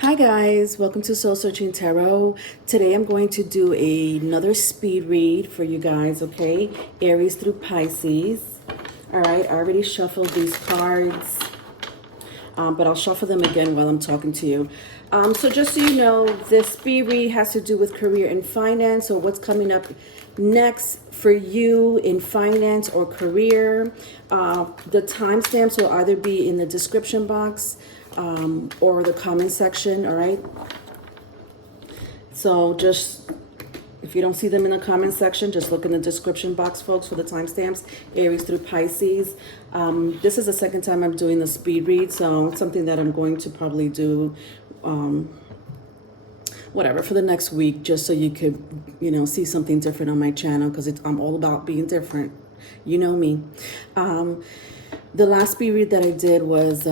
Hi guys, welcome to Soul Searching Tarot. Today I'm going to do another speed read for you guys, okay? Aries through Pisces. All right, I already shuffled these cards, but I'll shuffle them again while I'm talking to you. So just so you know, this speed read has to do with career and finance, or what's coming up next for you in finance or career. The timestamps will either be in the description box or the comment section, all right? So just, if you don't see them in the comment section, just look in the description box, folks, for the timestamps. Aries through Pisces. This is the second time I'm doing the speed read, so it's something that I'm going to probably do, whatever, for the next week, just so you could, see something different on my channel, because I'm all about being different. You know me. The last speed read that I did was,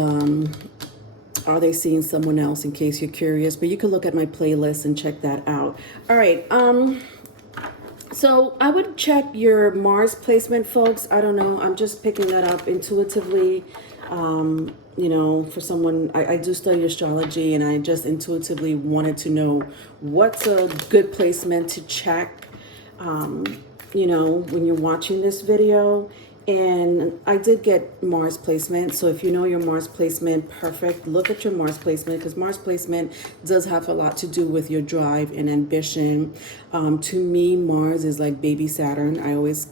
are they seeing someone else, in case you're curious, but you can look at my playlist and check that out. All right. So I would check your Mars placement, folks. I don't know. I'm just picking that up intuitively. For someone, I do study astrology, and I just intuitively wanted to know what's a good placement to check, when you're watching this video. And I did get Mars placement. So if you know your Mars placement, perfect. Look at your Mars placement, because Mars placement does have a lot to do with your drive and ambition. To me, Mars is like baby Saturn. I always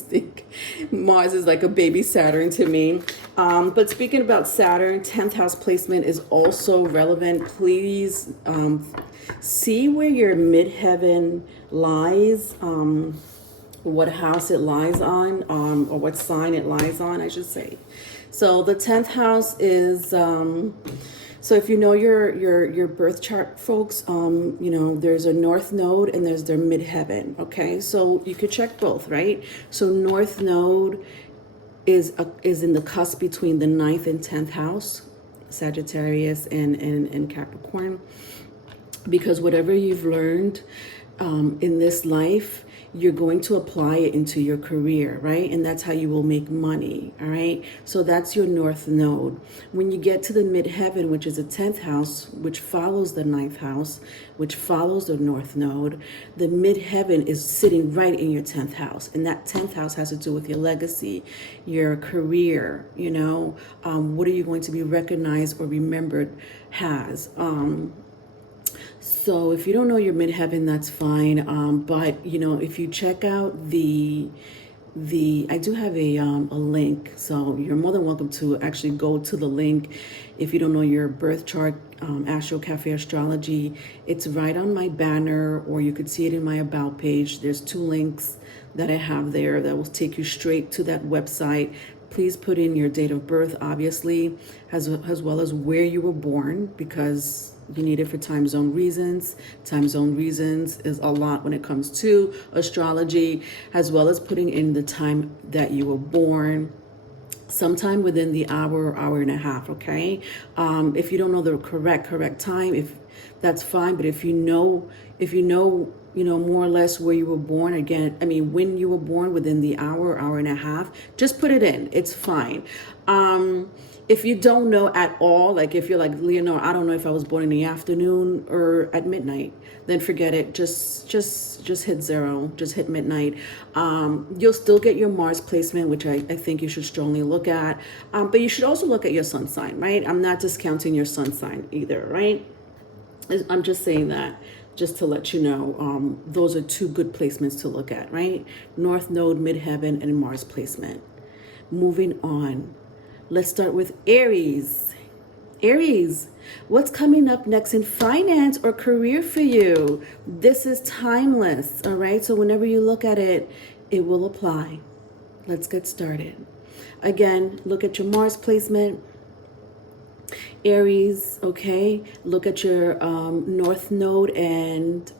think Mars is like a baby Saturn to me. But speaking about Saturn, 10th house placement is also relevant. Please see where your midheaven lies. What house it lies on, or what sign it lies on, I should say. So the 10th house is, so if you know your birth chart, folks, there's a north node and there's their midheaven, okay? So you could check both, right? So north node is in the cusp between the 9th and 10th house, Sagittarius and Capricorn, because whatever you've learned in this life, you're going to apply it into your career, right? And that's how you will make money, all right? So that's your north node. When you get to the midheaven, which is the 10th house, which follows the 9th house, which follows the north node, the midheaven is sitting right in your 10th house. And that 10th house has to do with your legacy, your career, what are you going to be recognized or remembered as? So if you don't know your midheaven, that's fine. But if you check out I do have a link, so you're more than welcome to actually go to the link. If you don't know your birth chart, Astro Cafe Astrology, it's right on my banner, or you could see it in my about page. There's 2 links that I have there that will take you straight to that website. Please put in your date of birth, obviously, as well as where you were born, because you need it for time zone reasons. Time zone reasons is a lot when it comes to astrology, as well as putting in the time that you were born, sometime within the hour and a half, okay? If you don't know the correct time, if that's fine, but if you know, more or less where you were born, when you were born, within the hour and a half, just put it in. It's fine. If you don't know at all, like if you're like, Leonore, I don't know if I was born in the afternoon or at midnight, then forget it. Just hit 0, just hit midnight. You'll still get your Mars placement, which I think you should strongly look at. But you should also look at your sun sign, right? I'm not discounting your sun sign either, right? I'm just saying that just to let you know, those are 2 good placements to look at, right? North node, midheaven, and Mars placement. Moving on. Let's start with Aries. Aries, what's coming up next in finance or career for you? This is timeless, all right? So whenever you look at it, it will apply. Let's get started. Again, look at your Mars placement. Aries, okay? Look at your north node and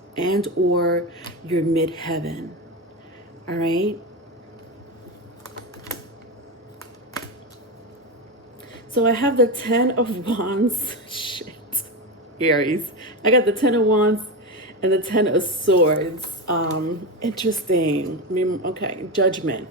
or your midheaven, all right? So I have the 10 of Wands. Shit. Aries. I got the 10 of Wands and the 10 of Swords. Interesting. Okay. Judgment.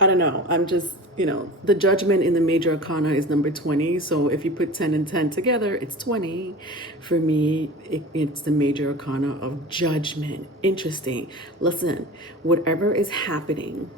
I don't know. I'm just, the judgment in the major arcana is number 20. So if you put 10 and 10 together, it's 20. For me, it's the major arcana of judgment. Interesting. Listen, whatever is happening,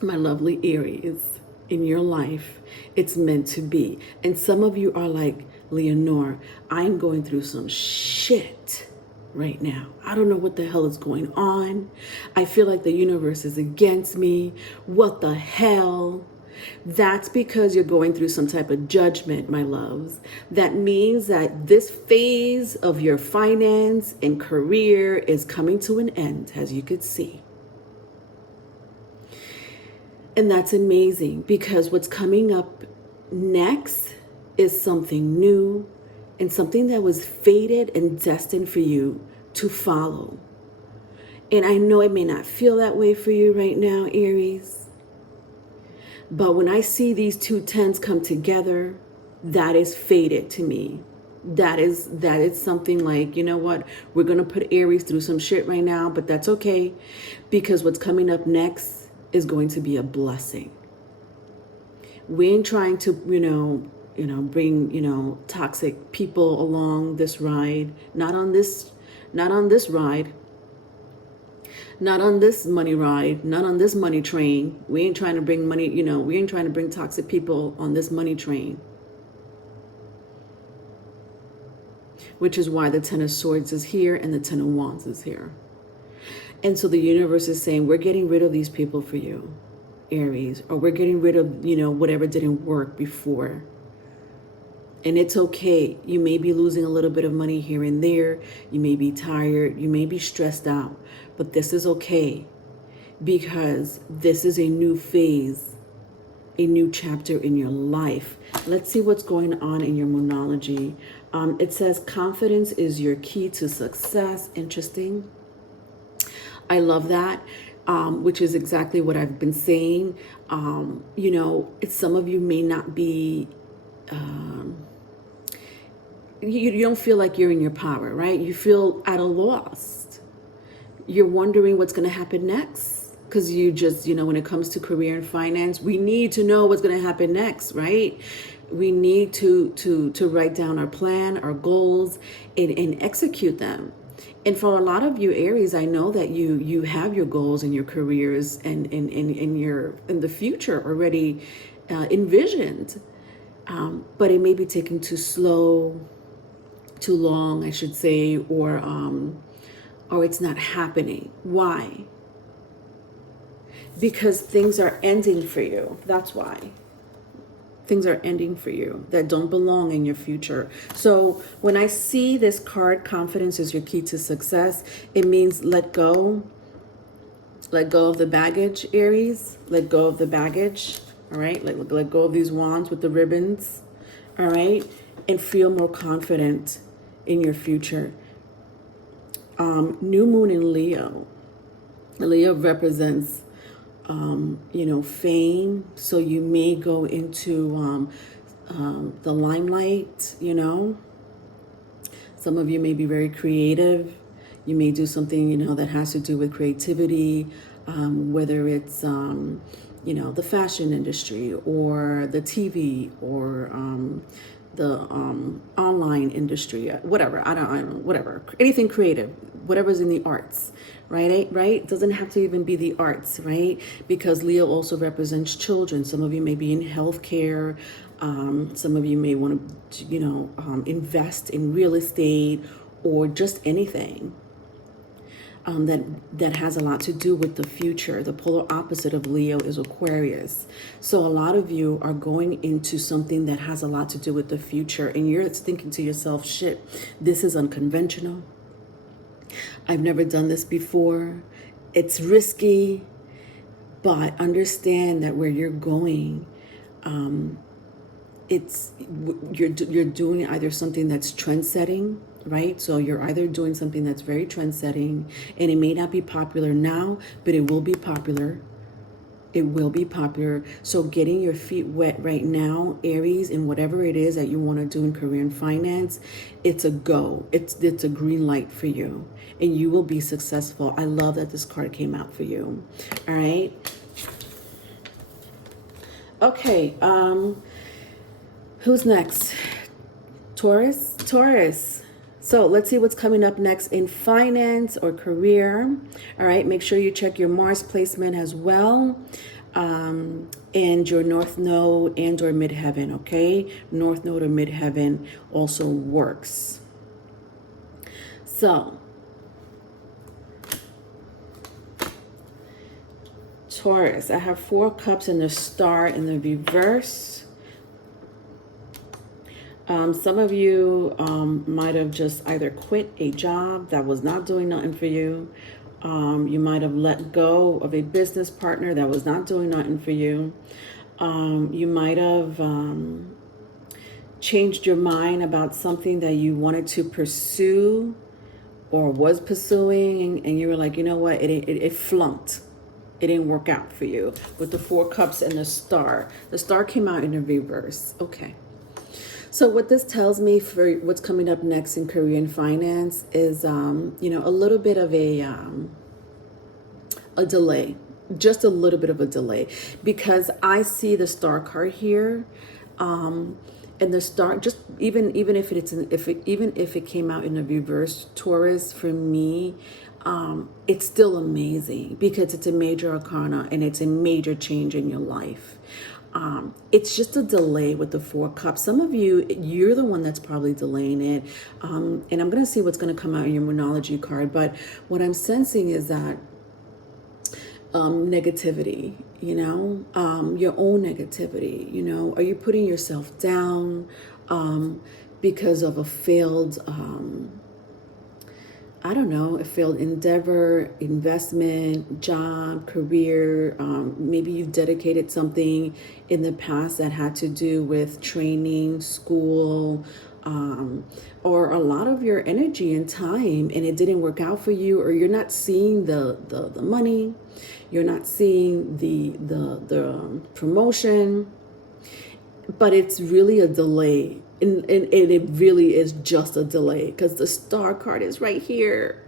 my lovely Aries, in your life, it's meant to be. And some of you are like, Leonore, I'm going through some shit right now. I don't know what the hell is going on. I feel like the universe is against me. What the hell? That's because you're going through some type of judgment, my loves. That means that this phase of your finance and career is coming to an end, as you could see. And that's amazing, because what's coming up next is something new and something that was fated and destined for you to follow. And I know it may not feel that way for you right now, Aries, but when I see these two tens come together, that is fated to me. That is something like, you know what, we're going to put Aries through some shit right now, but that's okay, because what's coming up next is going to be a blessing. We ain't trying to, bring, toxic people along this ride. Not on this ride. Not on this money ride. Not on this money train. We ain't trying to bring money, we ain't trying to bring toxic people on this money train. Which is why the Ten of Swords is here and the Ten of Wands is here. And so the universe is saying, we're getting rid of these people for you, Aries, or we're getting rid of, whatever didn't work before. And it's okay. You may be losing a little bit of money here and there. You may be tired. You may be stressed out. But this is okay, because this is a new phase, a new chapter in your life. Let's see what's going on in your monology. It says confidence is your key to success. Interesting. I love that, which is exactly what I've been saying. Some of you may not be, you don't feel like you're in your power, right? You feel at a loss. You're wondering what's going to happen next, because you just, when it comes to career and finance, we need to know what's going to happen next, right? We need to write down our plan, our goals, and execute them. And for a lot of you, Aries, I know that you have your goals and your careers and in the future already envisioned, but it may be taking too long, I should say, or it's not happening. Why? Because things are ending for you. That's why. Things are ending for you that don't belong in your future. So when I see this card, confidence is your key to success, it means let go of the baggage, Aries. Let go of the baggage. All right. Let go of these wands with the ribbons. All right. And feel more confident in your future. New moon in Leo. Leo represents fame. So you may go into the limelight, Some of you may be very creative. You may do something, that has to do with creativity, whether it's, the fashion industry or the TV or the online industry, whatever. I don't, whatever. Anything creative, whatever's in the arts. Right? It doesn't have to even be the arts, right? Because Leo also represents children. Some of you may be in healthcare. Some of you may want to, invest in real estate or just anything that has a lot to do with the future. The polar opposite of Leo is Aquarius. So a lot of you are going into something that has a lot to do with the future, and you're thinking to yourself, shit, this is unconventional. I've never done this before. It's risky, but understand that where you're going, you're doing either something that's trend-setting, right? So you're either doing something that's very trend-setting, and it may not be popular now, but it will be popular. It will be popular. So getting your feet wet right now, Aries, in whatever it is that you want to do in career and finance, it's a go. It's a green light for you, and you will be successful. I love that this card came out for you. All right. Okay, who's next? Taurus? Taurus. So let's see what's coming up next in finance or career. All right, make sure you check your Mars placement as well. And your North Node and or Midheaven, okay? North Node or Midheaven also works. So, Taurus, I have 4 cups and the star in the reverse. Some of you might have just either quit a job that was not doing nothing for you. You might have let go of a business partner that was not doing nothing for you. You might have changed your mind about something that you wanted to pursue or was pursuing, and you were like, you know what, it flunked. It didn't work out for you. With the 4 cups and the star. The star came out in the reverse. Okay. So what this tells me for what's coming up next in career and finance is, you know, a little bit of a delay, just a little bit of a delay, because I see the star card here, and the star, just even if it came out in the reverse, Taurus, for me, it's still amazing because it's a major arcana and it's a major change in your life. It's just a delay with the 4 cups. Some of you, you're the one that's probably delaying it. And I'm going to see what's going to come out in your Moonology card. But what I'm sensing is that negativity, you know, your own negativity, you know, are you putting yourself down because of a failed, I don't know, a failed endeavor, investment, job, career. Maybe you've dedicated something in the past that had to do with training, school, or a lot of your energy and time, and it didn't work out for you, or you're not seeing the money, you're not seeing the promotion, but it's really a delay. And it really is just a delay because the star card is right here.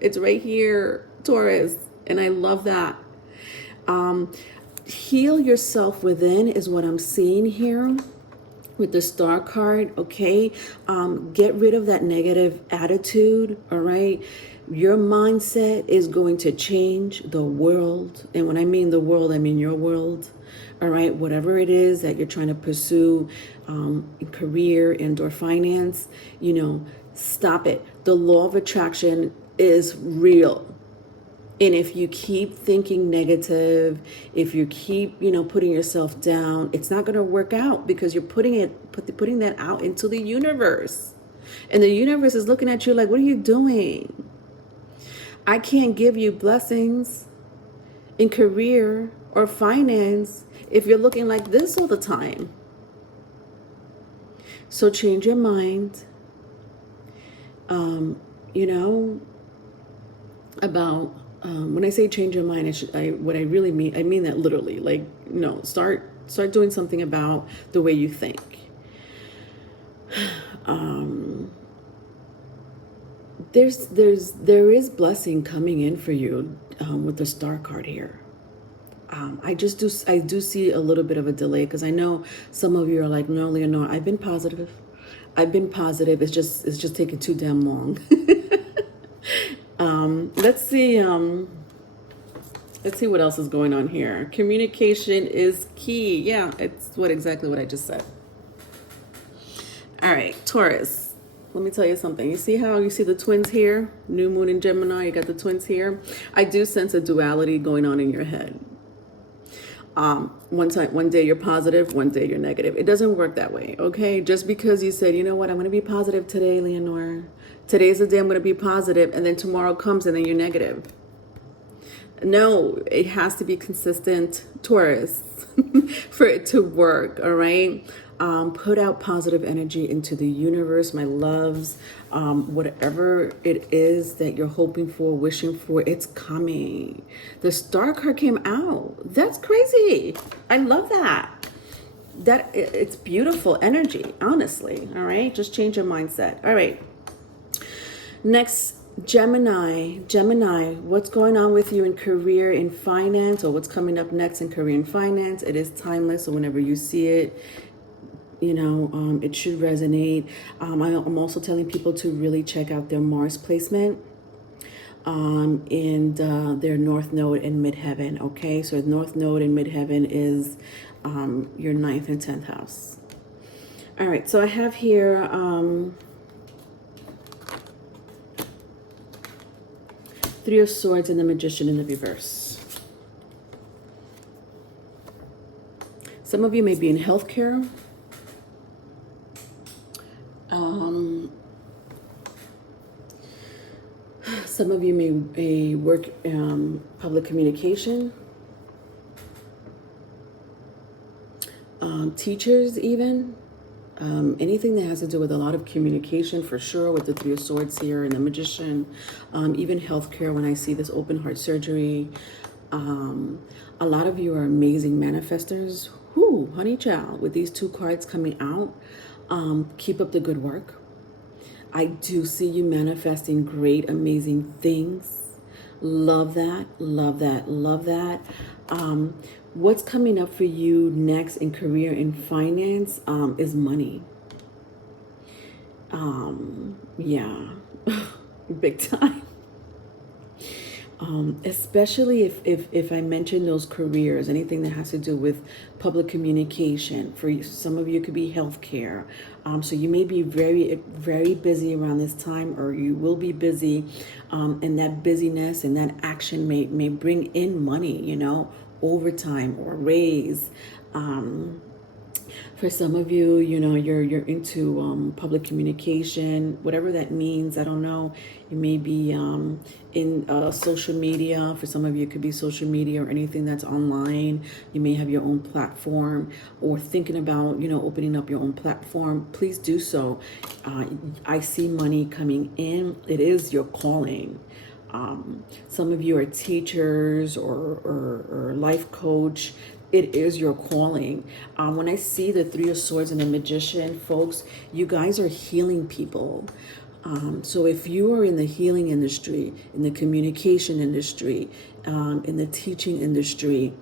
It's right here, Taurus. And I love that. Heal yourself within is what I'm seeing here with the star card, okay? Get rid of that negative attitude, all right? Your mindset is going to change the world. And when I mean the world, I mean your world. All right, whatever it is that you're trying to pursue in career and or finance, you know, stop it. The law of attraction is real. And if you keep thinking negative, if you keep, you know, putting yourself down, it's not going to work out because you're putting that out into the universe. And the universe is looking at you like, what are you doing? I can't give you blessings in career or finance if you're looking like this all the time. So change your mind, you know, about, when I say change your mind, what I really mean, I mean that literally, like, no, start doing something about the way you think. There is blessing coming in for you, with the star card here. I do see a little bit of a delay because I know some of you are like, no, Leonore, I've been positive. It's just taking too damn long. Let's see what else is going on here. Communication is key. Yeah, it's exactly what I just said. All right, Taurus. Let me tell you something. You see how you see the twins here? New moon in Gemini, you got the twins here. I do sense a duality going on in your head. One day you're positive, one day you're negative. It doesn't work that way, okay? Just because you said, you know what, I'm going to be positive today, Leonore. Today's the day I'm going to be positive, and then tomorrow comes and then you're negative. No, it has to be consistent, Taurus, for it to work, all right? Put out positive energy into the universe, my loves. Whatever it is that you're hoping for, wishing for, it's coming. The star card came out. That's crazy. I love that. It's beautiful energy, honestly. All right, just change your mindset. All right. Next Gemini, what's going on with you in career, in finance, or what's coming up next in career and finance? It is timeless, so whenever you see it, it should resonate. I'm also telling people to really check out their Mars placement in their North Node in Midheaven, okay? So North Node in Midheaven is your 9th and 10th house. All right, so I have here Three of Swords and the Magician in the reverse. Some of you may be in healthcare. Some of you may work public communication. Teachers even. Anything that has to do with a lot of communication, for sure, with the Three of Swords here and the Magician. Even healthcare, when I see this open heart surgery. A lot of you are amazing manifestors. Whoo, honey child, with these two cards coming out. Keep up the good work. I do see you manifesting great, amazing things. Love that, love that, love that. What's coming up for you next in career and finance is money. Yeah, big time. Especially if I mention those careers, anything that has to do with public communication. For you, some of you, it could be healthcare. So you may be very, very busy around this time, or you will be busy. And that busyness and that action may bring in money, overtime or raise. For some of you, you're into public communication, whatever that means. I don't know. You may be in social media. For some of you, it could be social media or anything that's online. You may have your own platform, or thinking about, opening up your own platform. Please do so. I see money coming in. It is your calling. Some of you are teachers or life coach. It is your calling. When I see the Three of Swords and the Magician, folks, you guys are healing people. So if you are in the healing industry, in the communication industry, in the teaching industry,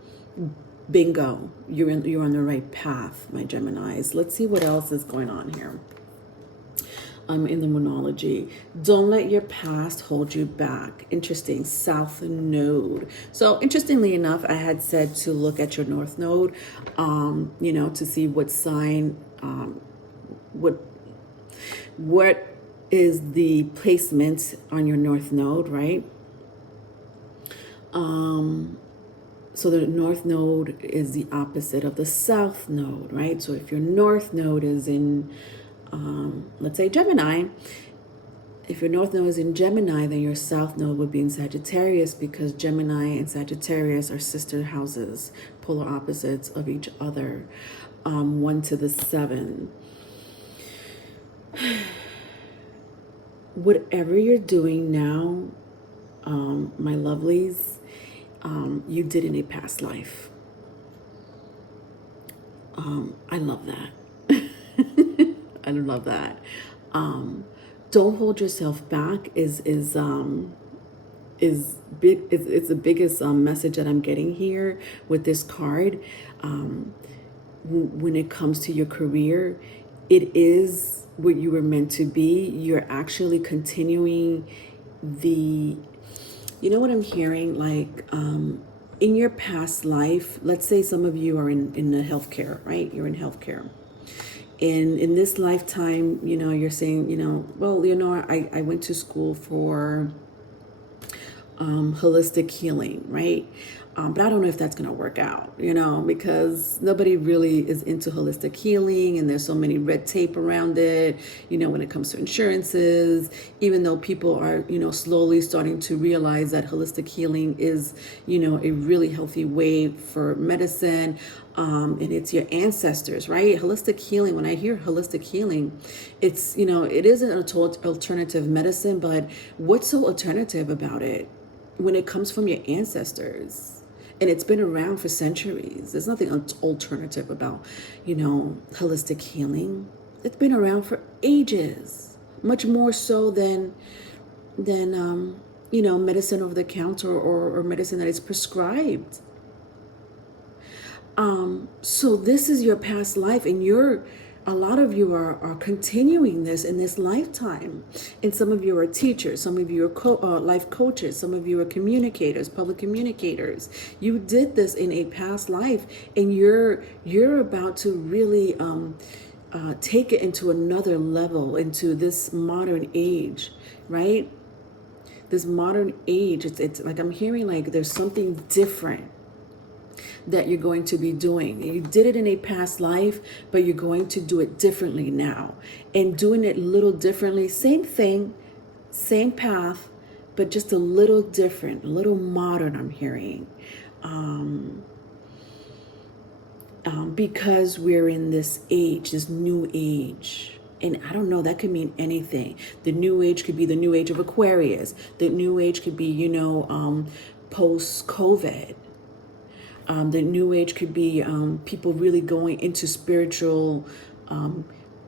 bingo, you're on the right path, my Geminis. Let's see what else is going on here. In the monology. Don't let your past hold you back. Interesting. South Node. So interestingly enough, I had said to look at your North Node, to see what sign, what is the placement on your North Node, right? So the North Node is the opposite of the South Node, right? So if your North Node is in let's say Gemini, if your North Node is in Gemini, then your South Node would be in Sagittarius, because Gemini and Sagittarius are sister houses, polar opposites of each other, 1 to the 7. Whatever you're doing now, my lovelies, you did in a past life. I love that. I love that. Don't hold yourself back is big. It's the biggest message that I'm getting here with this card. When it comes to your career, it is what you were meant to be. You're actually continuing the, what I'm hearing, like in your past life. Let's say some of you are in the healthcare, right? You're in healthcare. In this lifetime, you're saying, I went to school for holistic healing, right? But I don't know if that's going to work out, because nobody really is into holistic healing, and there's so many red tape around it, when it comes to insurances, even though people are, slowly starting to realize that holistic healing is, a really healthy way for medicine. And it's your ancestors, right? Holistic healing. When I hear holistic healing, it's, it isn't an alternative medicine, but what's so alternative about it when it comes from your ancestors? And it's been around for centuries. There's nothing alternative about, holistic healing. It's been around for ages, much more so than you know, medicine over the counter or medicine that is prescribed. So this is your past life, and a lot of you are continuing this in this lifetime. And some of you are teachers, some of you are life coaches, some of you are communicators, public communicators. You did this in a past life, and you're about to really take it into another level, into this modern age, right? This modern age, it's like I'm hearing like there's something different that you're going to be doing. You did it in a past life, but you're going to do it differently now. And doing it a little differently, same thing, same path, but just a little different, a little modern, I'm hearing. Because we're in this age, this new age. And I don't know, that could mean anything. The new age could be the new age of Aquarius. The new age could be, you know, post-COVID. The new age could be people really going into spiritual,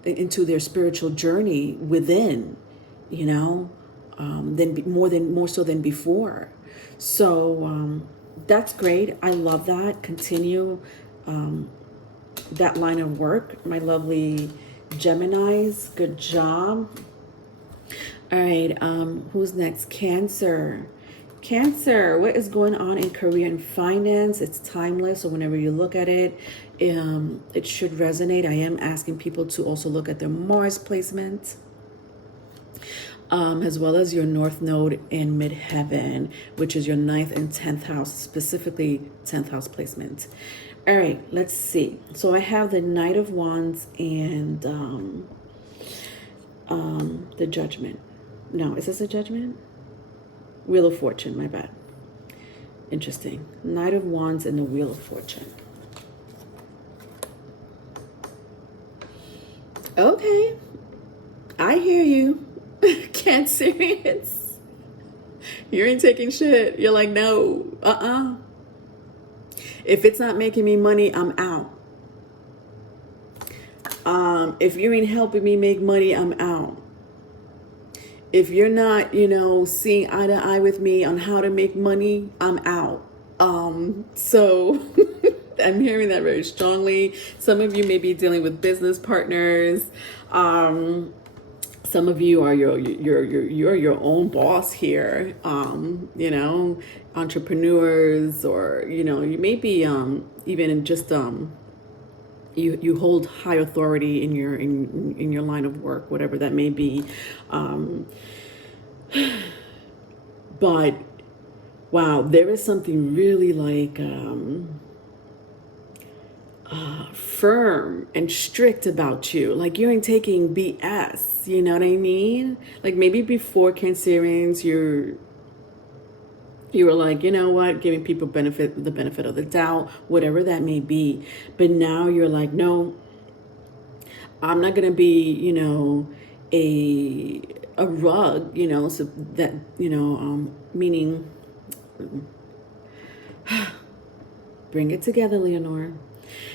into their spiritual journey within, you know, more so than before. So that's great. I love that. Continue that line of work, my lovely Geminis. Good job. All right. Who's next? Cancer. Cancer, what is going on in career and finance? It's timeless, so whenever you look at it, it should resonate. I am asking people to also look at their Mars placement, as well as your North Node in Midheaven, which is your 9th and 10th house, specifically 10th house placement. All right, let's see. So I have the Knight of Wands and the Judgment. No, is this a Judgment? Wheel of Fortune, my bad. Interesting. Knight of Wands and the Wheel of Fortune. Okay. I hear you. Cancerians. You ain't taking shit. You're like, no. If it's not making me money, I'm out. If you ain't helping me make money, I'm out. If you're not, you know, seeing eye to eye with me on how to make money, I'm out. So I'm hearing that very strongly. Some of you may be dealing with business partners. Some of you are you're your own boss here. You know, entrepreneurs, or you know, you may be even just you hold high authority in your line of work, whatever that may be. But wow, there is something really like firm and strict about you. Like you ain't taking BS. You know what I mean? Like maybe before, Cancerians, you were like, you know what, giving people the benefit of the doubt, whatever that may be. But now you're like, no, I'm not gonna be, you know, a rug, you know, so that, you know, meaning bring it together, Leonore.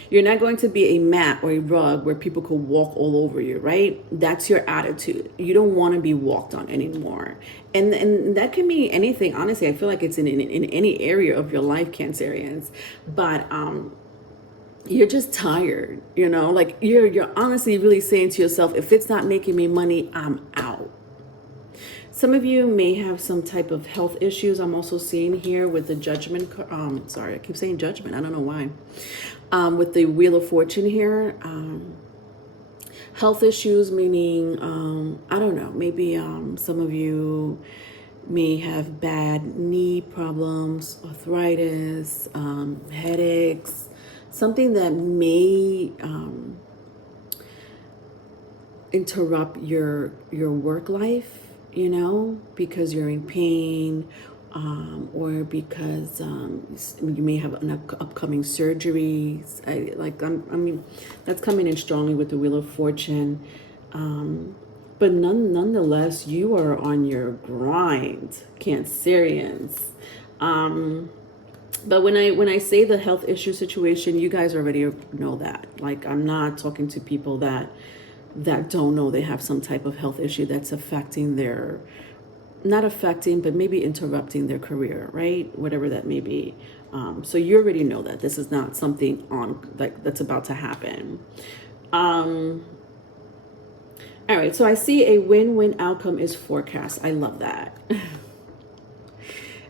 You're not going to be a mat or a rug where people could walk all over you, right? That's your attitude. You don't want to be walked on anymore. And that can be anything. Honestly, I feel like it's in any area of your life, Cancerians. But you're just tired, you know? Like you're honestly really saying to yourself, if it's not making me money, I'm out. Some of you may have some type of health issues. I'm also seeing here with the Judgment. Sorry, I keep saying Judgment. I don't know why. With the Wheel of Fortune here, health issues, meaning, I don't know, maybe some of you may have bad knee problems, arthritis, headaches, something that may interrupt your work life, you know, because you're in pain, or because you may have an upcoming surgery. I mean, that's coming in strongly with the Wheel of Fortune. But nonetheless, you are on your grind, Cancerians. But when I say the health issue situation, you guys already know that. Like, I'm not talking to people that don't know they have some type of health issue that's affecting their not affecting, but maybe interrupting their career, right? Whatever that may be. So you already know that this is not something that's about to happen. All right, so I see a win-win outcome is forecast. I love that.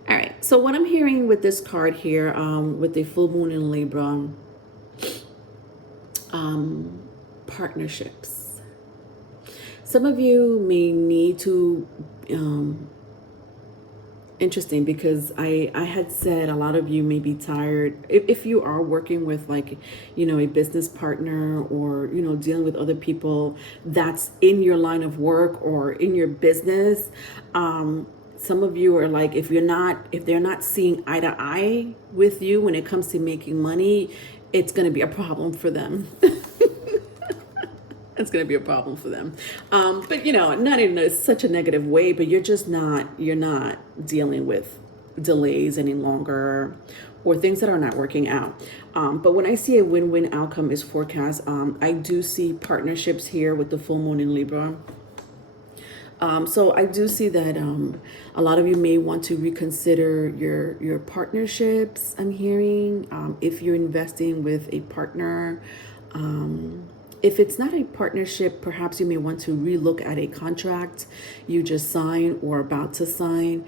All right, so what I'm hearing with this card here, with the full moon in Libra, partnerships. Some of you may need to, interesting, because I had said a lot of you may be tired if you are working with, like, a business partner, or dealing with other people that's in your line of work or in your business. Some of you are like, if they're not seeing eye to eye with you when it comes to making money, it's going to be a problem for them. It's going to be a problem for them. But not in such a negative way, but you're not dealing with delays any longer, or things that are not working out. But when I see a win-win outcome is forecast, I do see partnerships here with the full moon in Libra. So I do see that a lot of you may want to reconsider your partnerships. I'm hearing, if you're investing with a partner. If it's not a partnership, perhaps you may want to relook at a contract you just signed or about to sign.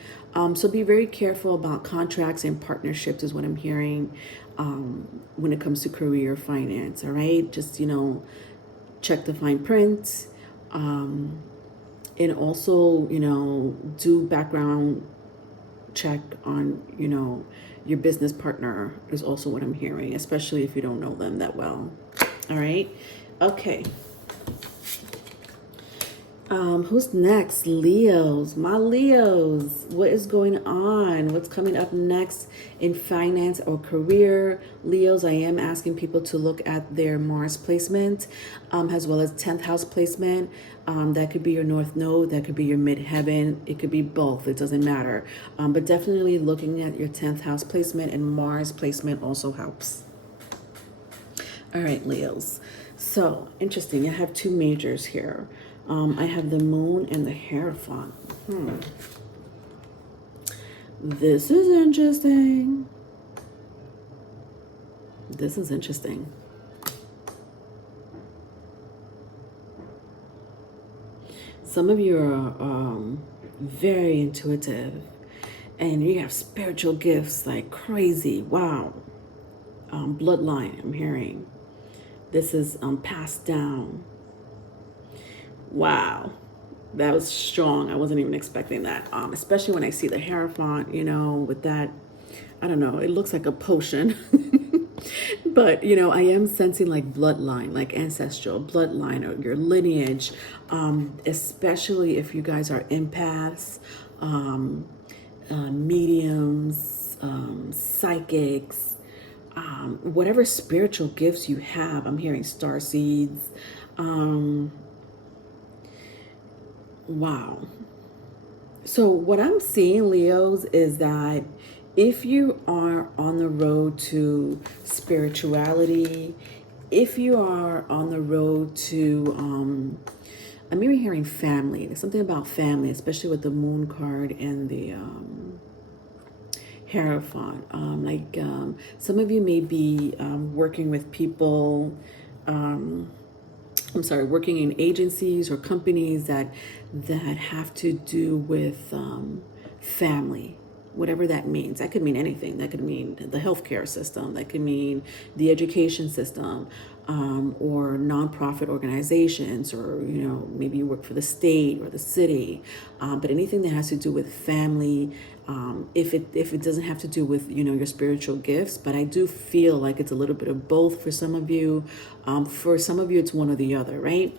So be very careful about contracts and partnerships is what I'm hearing, when it comes to career finance. All right, just check the fine print, and also do background check on your business partner is also what I'm hearing, especially if you don't know them that well. All right. Okay. Who's next? Leos. My Leos. What is going on? What's coming up next in finance or career? Leos, I am asking people to look at their Mars placement, as well as 10th house placement. That could be your North Node. That could be your midheaven. It could be both. It doesn't matter. But definitely looking at your 10th house placement and Mars placement also helps. All right, Leos. So, interesting. I have two majors here. I have the moon and the Hierophant. This is interesting. This is interesting. Some of you are very intuitive, and you have spiritual gifts like crazy. Wow. Bloodline, I'm hearing. This is passed down. Wow, that was strong. I wasn't even expecting that, especially when I see the Hierophant, with that, I don't know, it looks like a potion. But, I am sensing like bloodline, like ancestral bloodline, or your lineage, especially if you guys are empaths, mediums, psychics, whatever spiritual gifts you have. I'm hearing starseeds. Wow. So what I'm seeing, Leos, is that if you are on the road to spirituality, if you are on the road to, I'm even hearing family. There's something about family, especially with the moon card and the Hierophant. Some of you may be working with people, working in agencies or companies that have to do with family, whatever that means. That could mean anything. That could mean the healthcare system. That could mean the education system, or nonprofit organizations, or maybe you work for the state or the city. But anything that has to do with family. If it doesn't have to do with your spiritual gifts, but I do feel like it's a little bit of both for some of you. For some of you, it's one or the other, right?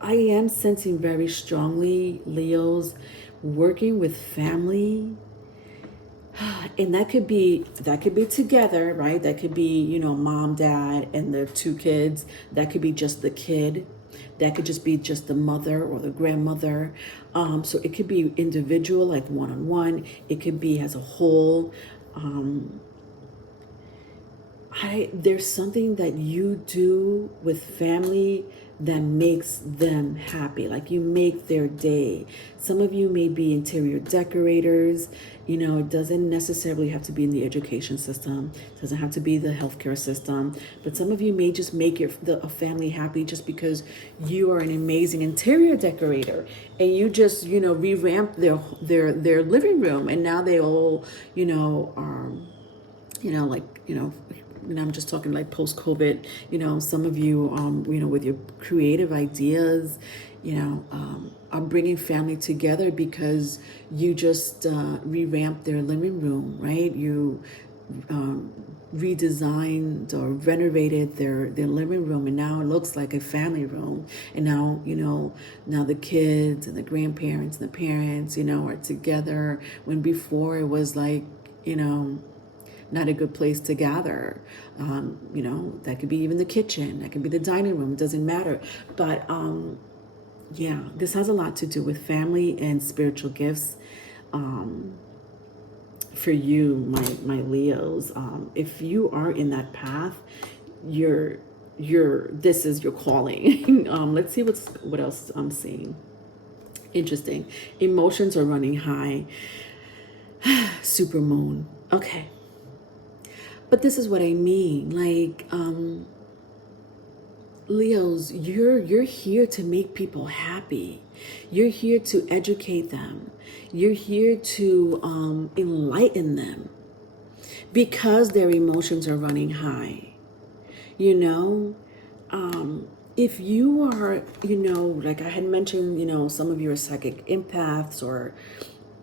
I am sensing very strongly, Leos, working with family. And that could be together, right? That could be, mom, dad, and the two kids. That could be just the kid. That could just be just the mother or the grandmother. So it could be individual, like one-on-one. It could be as a whole. there's something that you do with family that makes them happy. Like you make their day. Some of you may be interior decorators. It doesn't necessarily have to be in the education system. It doesn't have to be the healthcare system. But some of you may just make a family happy just because you are an amazing interior decorator, and you just revamp their living room, and now they all and I'm just talking like post-COVID, some of you, with your creative ideas, are bringing family together because you just revamped their living room, right? You redesigned or renovated their living room, and now it looks like a family room. And now, now the kids and the grandparents and the parents, are together, when before it was like, not a good place to gather. That could be even the kitchen, that could be the dining room, it doesn't matter. But this has a lot to do with family and spiritual gifts. For you, my Leos, if you are in that path, this is your calling. Let's see what else I'm seeing. Interesting. Emotions are running high. Super moon. Okay. But this is what I mean. Like, Leos, you're here to make people happy. You're here to educate them. You're here to enlighten them because their emotions are running high. If you are, like I had mentioned, some of you are psychic empaths, or,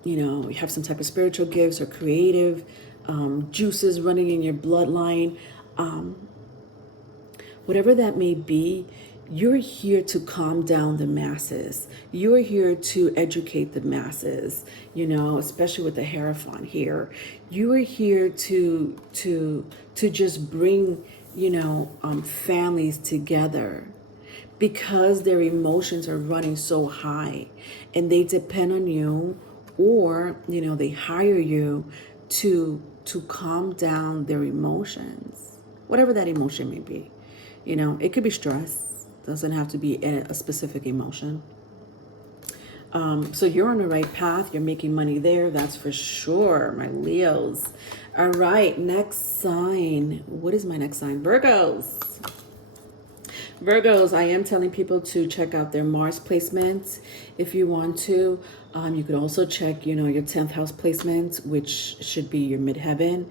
you have some type of spiritual gifts or creative juices running in your bloodline. Whatever that may be, you're here to calm down the masses. You're here to educate the masses, especially with the Hierophant here. You are here to just bring, families together because their emotions are running so high, and they depend on you, or, they hire you to calm down their emotions, whatever that emotion may be. It could be stress. Doesn't have to be a specific emotion. So you're on the right path. You're making money there. That's for sure, my Leos. All right, next sign. What is my next sign? Virgos. Virgos, I am telling people to check out their Mars placements if you want to. You could also check, your 10th house placement, which should be your midheaven.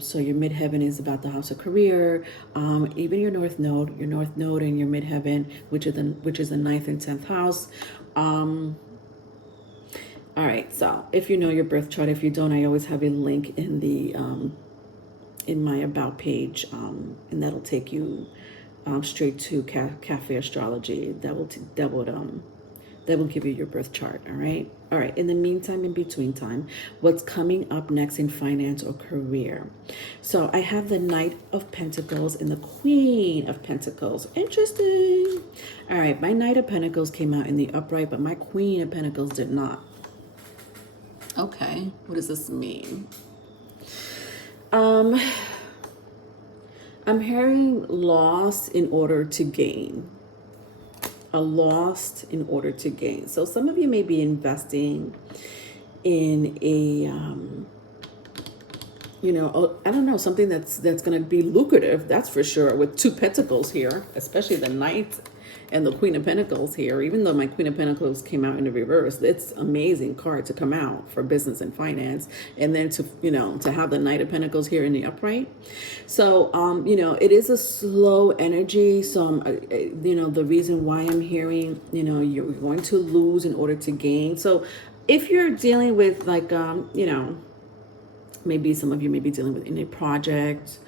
So your midheaven is about the house of career. Even your north node and your midheaven, which is the 9th and 10th house. All right. So if you know your birth chart, if you don't, I always have a link in the in my about page, and that'll take you straight to Cafe Astrology. That will give you your birth chart. All right. In the meantime, in between time, what's coming up next in finance or career? So I have the Knight of Pentacles and the Queen of Pentacles. Interesting. All right, my Knight of Pentacles came out in the upright, but my Queen of Pentacles did not. Okay, what does this mean? I'm hearing loss in order to gain. A lost in order to gain. So some of you may be investing in a, I don't know, something that's going to be lucrative. That's for sure. With 2 Pentacles here, especially the Knight and the Queen of Pentacles here. Even though my Queen of Pentacles came out in the reverse, it's amazing card to come out for business and finance, and then to have the Knight of Pentacles here in the upright. So it is a slow energy. So the reason why I'm hearing you're going to lose in order to gain. So if you're dealing with like maybe some of you may be dealing with in a project,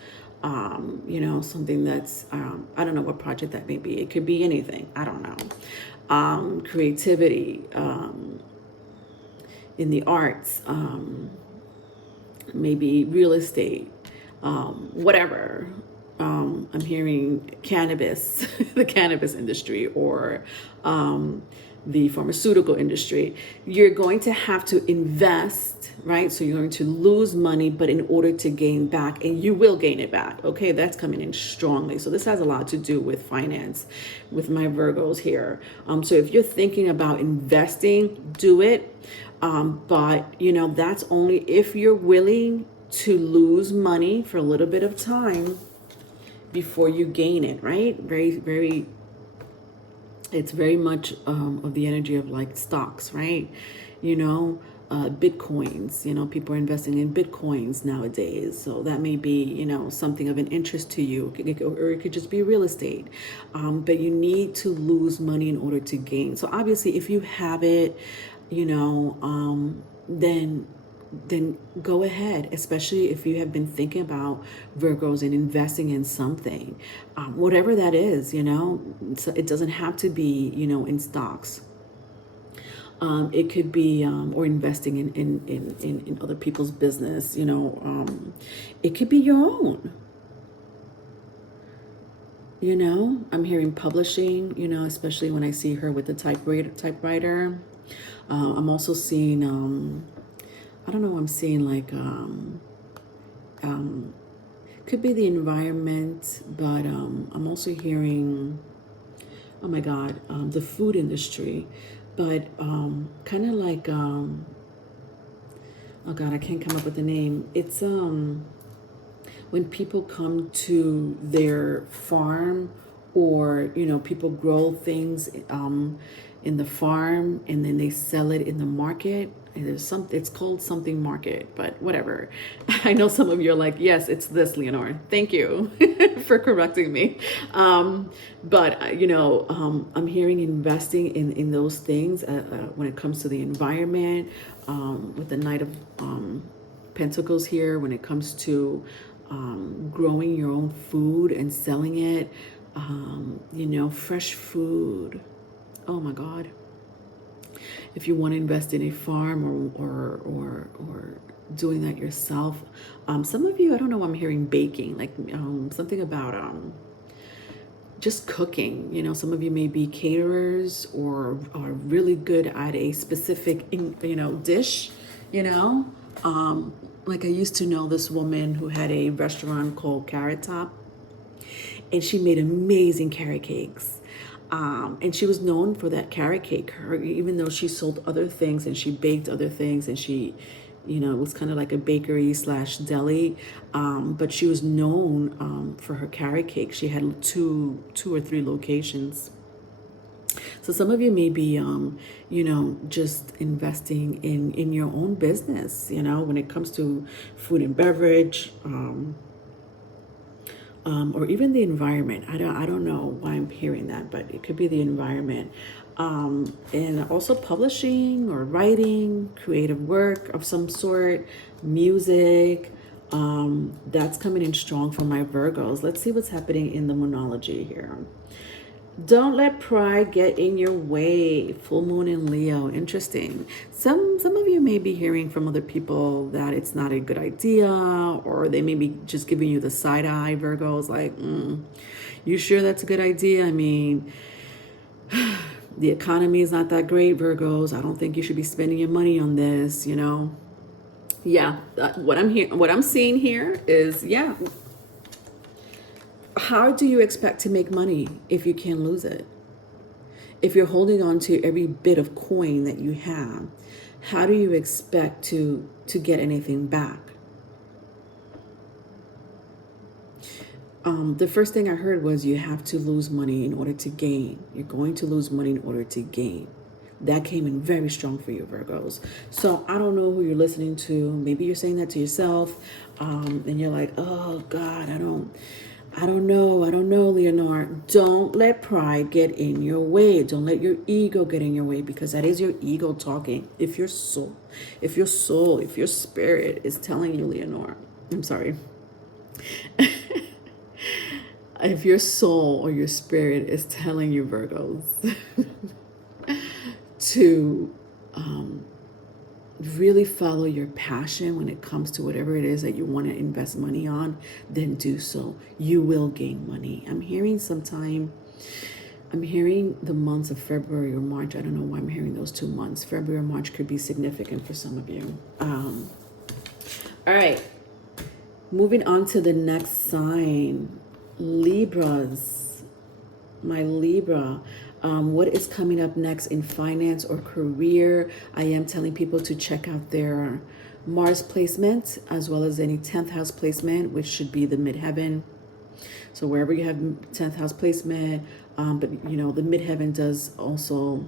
something that's, I don't know what project that may be. It could be anything. I don't know. Creativity, in the arts, maybe real estate, whatever. I'm hearing cannabis, the cannabis industry, or the pharmaceutical industry. You're going to have to invest, right? So you're going to lose money, but in order to gain back, and you will gain it back. Okay, that's coming in strongly. So this has a lot to do with finance, with my Virgos here. So if you're thinking about investing, do it. But that's only if you're willing to lose money for a little bit of time before you gain it, right? It's very much of the energy of like stocks, right? Bitcoins, people are investing in Bitcoins nowadays. So that may be, something of an interest to you, or it could just be real estate. But you need to lose money in order to gain. So obviously if you have it, then go ahead, especially if you have been thinking about Virgos and investing in something, whatever that is, so it doesn't have to be, in stocks. It could be, or investing in other people's business, it could be your own. I'm hearing publishing, especially when I see her with the typewriter. I'm also seeing, I don't know, I'm seeing like, could be the environment, but I'm also hearing, oh my God, the food industry, but kind of like, oh God, I can't come up with the name. It's when people come to their farm, or people grow things in the farm and then they sell it in the market. And it's called something market, but whatever. I know some of you are like, yes, it's this, Leonore. Thank you for correcting me. But I'm hearing investing in those things when it comes to the environment, with the Knight of Pentacles here, when it comes to growing your own food and selling it, fresh food. Oh my God. If you want to invest in a farm or doing that yourself. Some of you, I don't know, I'm hearing baking, like something about just cooking. Some of you may be caterers or are really good at a specific dish. Like I used to know this woman who had a restaurant called Carrot Top, and she made amazing carrot cakes. And she was known for that carrot cake, even though she sold other things and she baked other things, and she, it was kind of like a bakery / deli. But she was known for her carrot cake. She had two or three locations. So some of you may be, just investing in your own business, when it comes to food and beverage, or even the environment. I don't know why I'm hearing that, but it could be the environment. And also publishing or writing, creative work of some sort, music. That's coming in strong for my Virgos. Let's see what's happening in the Moonology here. Don't let pride get in your way. Full moon in Leo. Interesting. Some of you may be hearing from other people that it's not a good idea, or they may be just giving you the side eye, Virgos, like, you sure that's a good idea? I mean, the economy is not that great, Virgos. I don't think you should be spending your money on this, Yeah, what I'm seeing here is, yeah. How do you expect to make money if you can't lose it? If you're holding on to every bit of coin that you have, how do you expect to get anything back? The first thing I heard was you have to lose money in order to gain. You're going to lose money in order to gain. That came in very strong for you, Virgos. So I don't know who you're listening to. Maybe you're saying that to yourself, and you're like, oh God, I don't know, Leonore. Don't let pride get in your way. Don't let your ego get in your way, because that is your ego talking. If your spirit is telling you, Leonore, I'm sorry. If your soul or your spirit is telling you, Virgos, to really follow your passion when it comes to whatever it is that you want to invest money on, then do so. You will gain money. I'm hearing the months of February or March. I don't know why I'm hearing those 2 months. February or March could be significant for some of you. All right. Moving on to the next sign, Libras. My Libra. What is coming up next in finance or career? I am telling people to check out their Mars placement as well as any 10th house placement, which should be the midheaven. So wherever you have 10th house placement, but you know, the midheaven does also,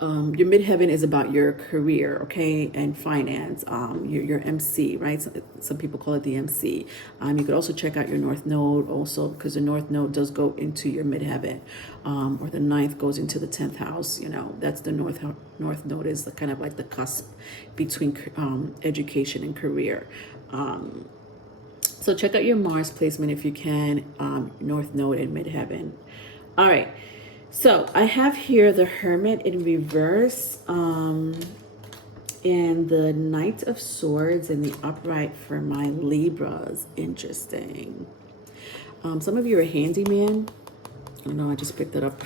your midheaven is about your career, okay, and finance, your MC, right? Some people call it the MC. You could also check out your North Node also, because the North Node does go into your midheaven, or the 9th goes into the 10th house. You know, that's the North Node is the kind of like the cusp between education and career. So check out your Mars placement if you can, North Node and midheaven. All right. So I have here the Hermit in reverse, and the Knight of Swords in the upright for my Libras. Interesting. Some of you are handyman. I don't know, I just picked that up.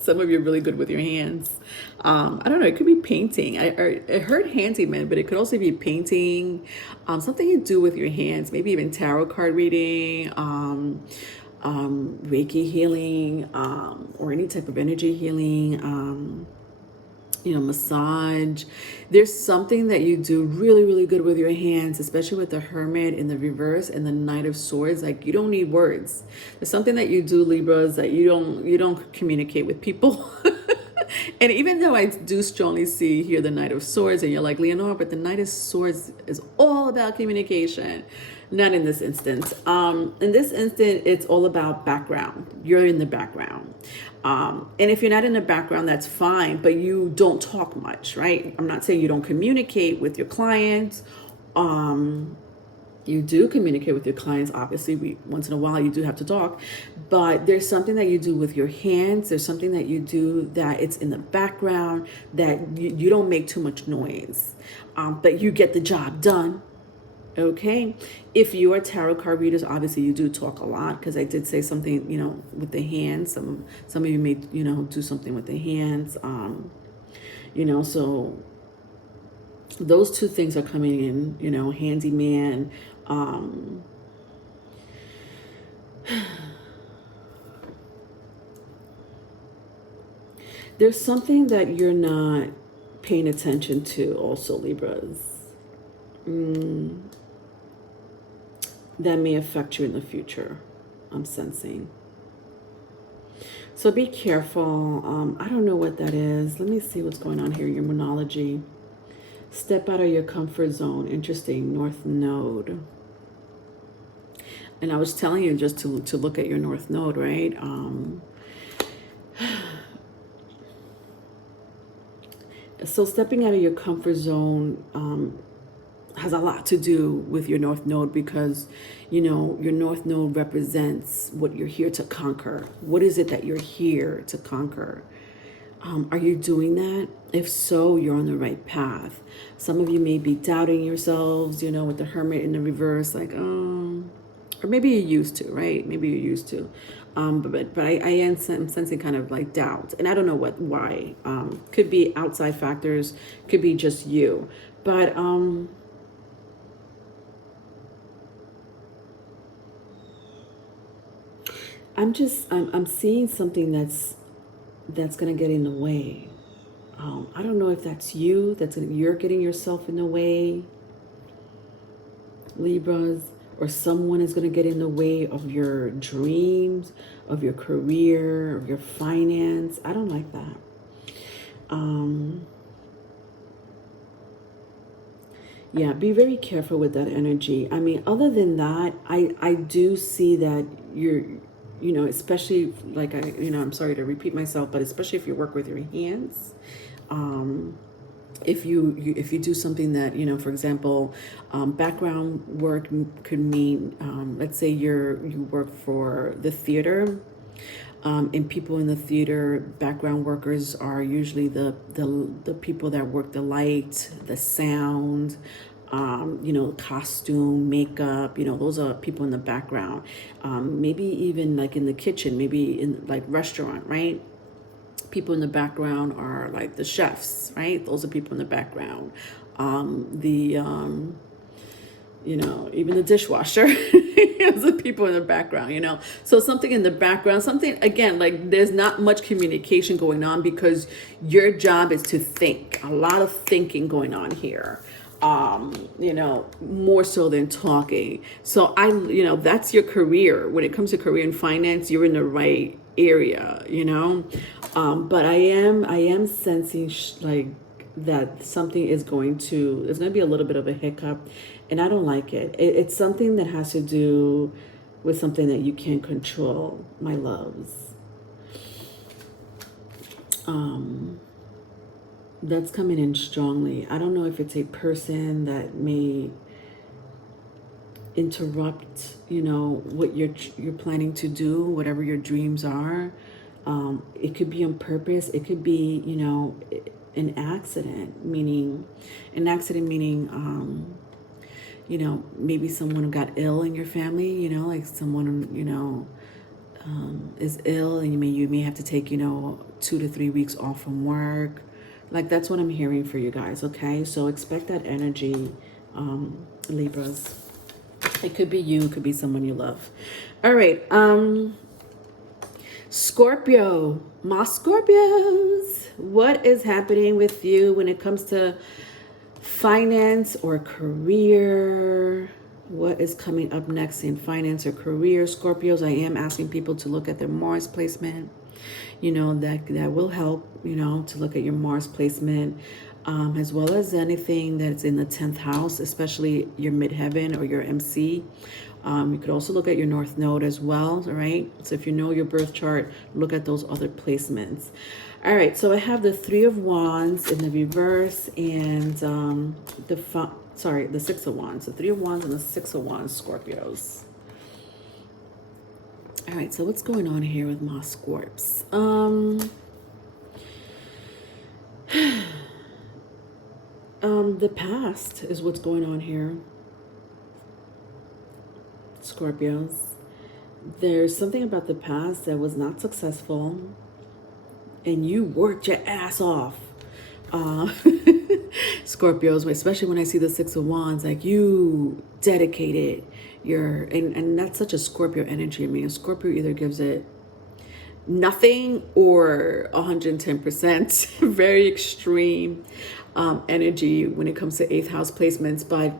Some of you are really good with your hands. I don't know, it could be painting. I heard handyman, but it could also be painting, something you do with your hands, maybe even tarot card reading, Reiki healing, or any type of energy healing, you know, massage. There's something that you do really, really good with your hands, especially with the Hermit in the reverse and the Knight of Swords. Like, you don't need words. There's something that you do, Libras, that you don't communicate with people. And even though I do strongly see here the Knight of Swords, and you're like, Leonore, but the Knight of Swords is all about communication. Not in this instance. In this instant, it's all about background. You're in the background. And if you're not in the background, that's fine, but you don't talk much, right? I'm not saying you don't communicate with your clients. You do communicate with your clients. Obviously, once in a while you do have to talk, but there's something that you do with your hands. There's something that you do that it's in the background, that you don't make too much noise, but you get the job done. Okay, if you are tarot card readers, obviously you do talk a lot, because I did say something, you know, with the hands. Some of you may, you know, do something with the hands. You know, so those two things are coming in. You know, handyman. There's something that you're not paying attention to, also, Libras. That may affect you in the future, I'm sensing. So be careful. I don't know what that is. Let me see what's going on here, your monology. Step out of your comfort zone. Interesting. North Node. And I was telling you just to look at your North Node, right? So stepping out of your comfort zone has a lot to do with your North Node, because, you know, your North Node represents what you're here to conquer. What is it that you're here to conquer? Are you doing that? If so, you're on the right path. Some of you may be doubting yourselves, you know, with the Hermit in the reverse, like, or maybe you're used to, right? Maybe you're used to. But I'm sensing kind of like doubt. And I don't know why. Could be outside factors, could be just you. But I'm seeing something that's gonna get in the way. I don't know if that's you, you're getting yourself in the way, Libras, or someone is gonna get in the way of your dreams, of your career, of your finance. I don't like that. Yeah, be very careful with that energy. I mean, other than that, I do see that you're, you know, especially like I'm sorry to repeat myself, but especially if you work with your hands, if you do something that, you know, for example, background work could mean, let's say you work for the theater, And people in the theater, background workers are usually the people that work the light, the sound, you know, costume, makeup, you know, those are people in the background. Maybe even like in the kitchen, maybe in like restaurant, right? People in the background are like the chefs, right? Those are people in the background. You know, even the dishwasher, the people in the background, you know. So something in the background, something, again, like there's not much communication going on because your job is to think. A lot of thinking going on here, you know, more so than talking. So you know, that's your career. When it comes to career and finance, you're in the right area, you know. But I am sensing like that something is going to, there's going to be a little bit of a hiccup, and I don't like it. It's something that has to do with something that you can't control, my loves. That's coming in strongly. I don't know if it's a person that may interrupt, you know, what you're planning to do, whatever your dreams are. It could be on purpose. It could be, you know, an accident, meaning, you know, maybe someone got ill in your family, you know, like someone, you know, is ill, and you may have to take, you know, 2 to 3 weeks off from work. Like, that's what I'm hearing for you guys, okay? So expect that energy, Libras. It could be you, it could be someone you love. All right, Scorpio, my Scorpios, what is happening with you when it comes to finance or career? What is coming up next in finance or career? Scorpios, I am asking people to look at their Mars placement. You know, that will help, you know, to look at your Mars placement, as well as anything that's in the 10th house, especially your midheaven or your MC. You could also look at your North Node as well, all right? So if you know your birth chart, look at those other placements. All right, so I have the 3 of Wands in the reverse and the 6 of Wands. The 3 of Wands and the 6 of Wands, Scorpios. All right, so what's going on here with my Scorps? The past is what's going on here, Scorpios. There's something about the past that was not successful, and you worked your ass off. Scorpios, especially when I see the 6 of Wands, like you dedicated and that's such a Scorpio energy. I mean, a Scorpio either gives it nothing or 110%, very extreme energy when it comes to 8th house placements. But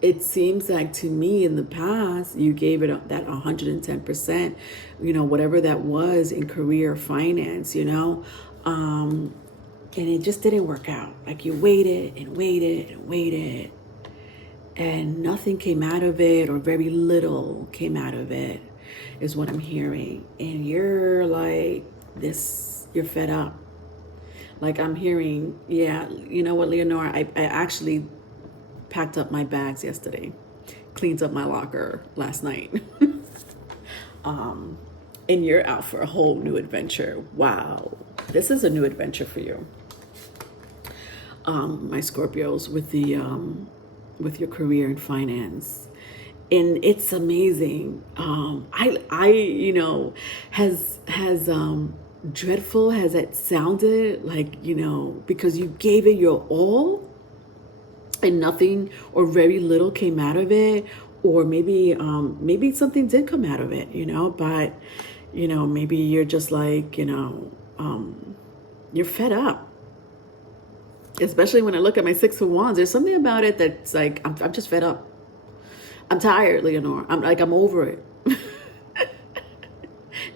it seems like to me in the past, you gave it that 110%, you know, whatever that was in career, finance, you know, and it just didn't work out. Like you waited and waited and waited, and nothing came out of it, or very little came out of it, is what I'm hearing. And you're like you're fed up. Like I'm hearing, yeah, you know what, Leonora, I actually packed up my bags yesterday, cleaned up my locker last night. And you're out for a whole new adventure. Wow. This is a new adventure for you. My Scorpios, with your career and finance. And it's amazing. I you know, has dreadful has it sounded like, you know, because you gave it your all and nothing or very little came out of it, or maybe something did come out of it, you know, but you know, maybe you're just like, you know, you're fed up. Especially when I look at my 6 of Wands, there's something about it that's like, I'm just fed up. I'm tired, Leonore. I'm over it.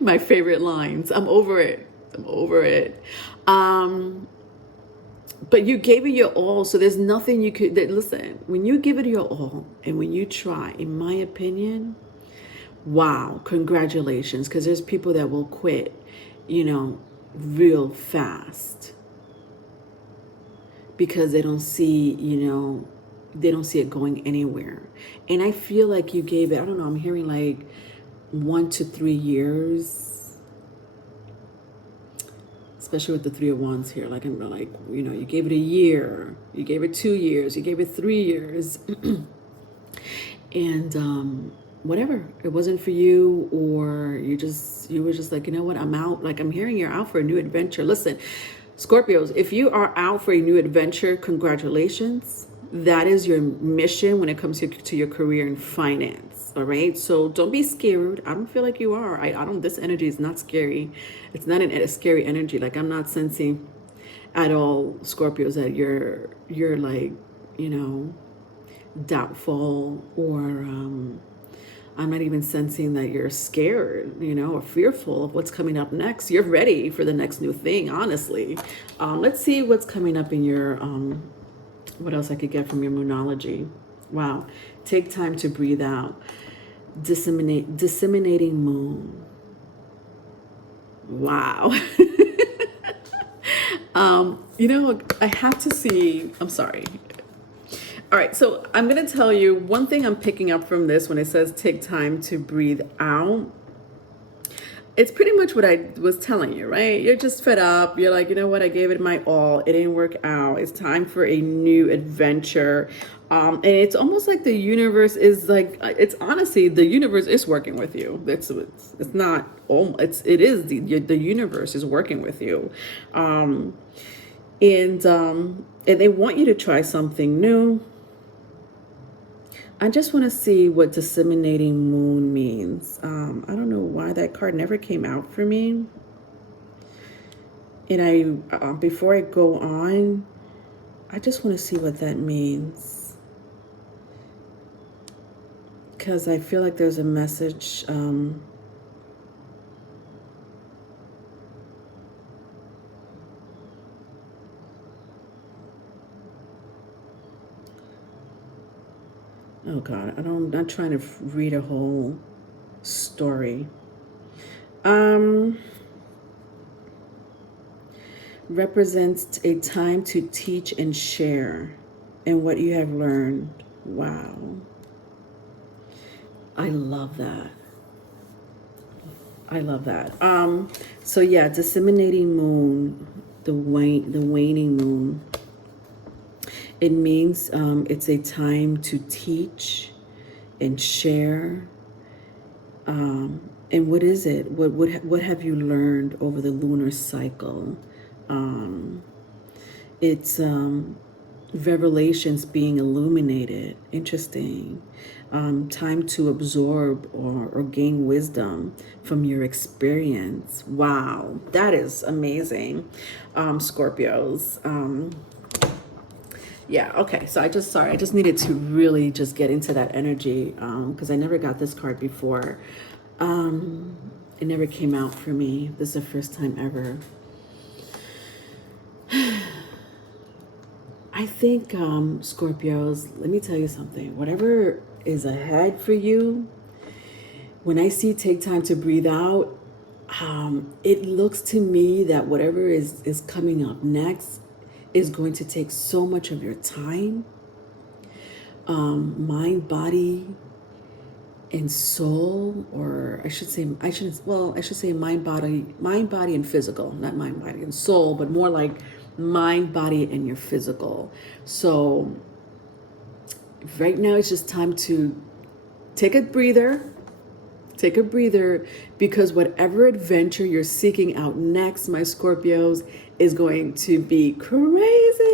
My favorite lines. I'm over it. I'm over it. But you gave it your all, so there's nothing you could, listen, when you give it your all and when you try, in my opinion, wow, congratulations, because there's people that will quit, you know, real fast because they don't see, you know, they don't see it going anywhere. And I feel like you gave it, I don't know, I'm hearing like 1 to 3 years, especially with the 3 of Wands here. Like, I'm like, you know, you gave it a year, you gave it 2 years, you gave it 3 years. And whatever, it wasn't for you, or you were just like, you know what, I'm out. Like, I'm hearing you're out for a new adventure. Listen, Scorpios, if you are out for a new adventure, congratulations. That is your mission when it comes to your career and finance. All right, so don't be scared. I don't feel like you are. I don't. This energy is not scary. It's not a scary energy. Like, I'm not sensing at all, Scorpios, that you're like, you know, doubtful, or I'm not even sensing that you're scared, you know, or fearful of what's coming up next. You're ready for the next new thing, honestly. Let's see what's coming up in your what else I could get from your moonology. Wow. Take time to breathe out. Disseminating moon. Wow. You know, I have to see, I'm sorry. All right, so I'm going to tell you one thing I'm picking up from this when it says take time to breathe out. It's pretty much what I was telling you, right? You're just fed up. You're like, you know what? I gave it my all. It didn't work out. It's time for a new adventure. And it's almost like the universe is like, it's honestly, the universe is working with you. It's not, it is the universe is working with you. And they want you to try something new. I just want to see what disseminating moon means. I don't know why that card never came out for me. And before I go on, I just want to see what that means. Because I feel like there's a message. Oh God, I'm not trying to read a whole story. Represents a time to teach and share and what you have learned. Wow. I love that. I love that. So yeah, disseminating moon, the waning moon. It means it's a time to teach and share. And what is it? What have you learned over the lunar cycle? It's revelations being illuminated. Interesting. Time to absorb or gain wisdom from your experience. Wow, that is amazing, Scorpios. Yeah, okay, so I just needed to really just get into that energy because I never got this card before. It never came out for me. This is the first time ever. I think, Scorpios, let me tell you something. Whatever is ahead for you, when I see take time to breathe out, it looks to me that whatever is coming up next is going to take so much of your time, mind, body, and soul, or I should say mind, body, and physical, not mind, body, and soul, but more like mind, body, and your physical. So right now it's just time to take a breather, because whatever adventure you're seeking out next, my Scorpios, is going to be crazy.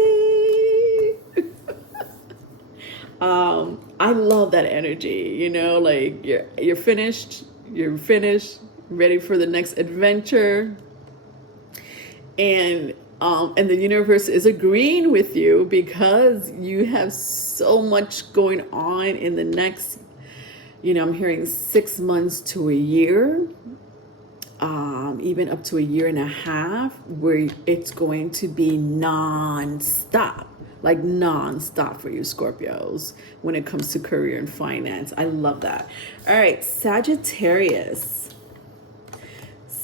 I love that energy, you know, like you're finished, ready for the next adventure. And the universe is agreeing with you because you have so much going on in the next, you know, I'm hearing 6 months to a year, even up to a year and a half, where it's going to be non-stop for you, Scorpios, when it comes to career and finance. I love that. All right, Sagittarius.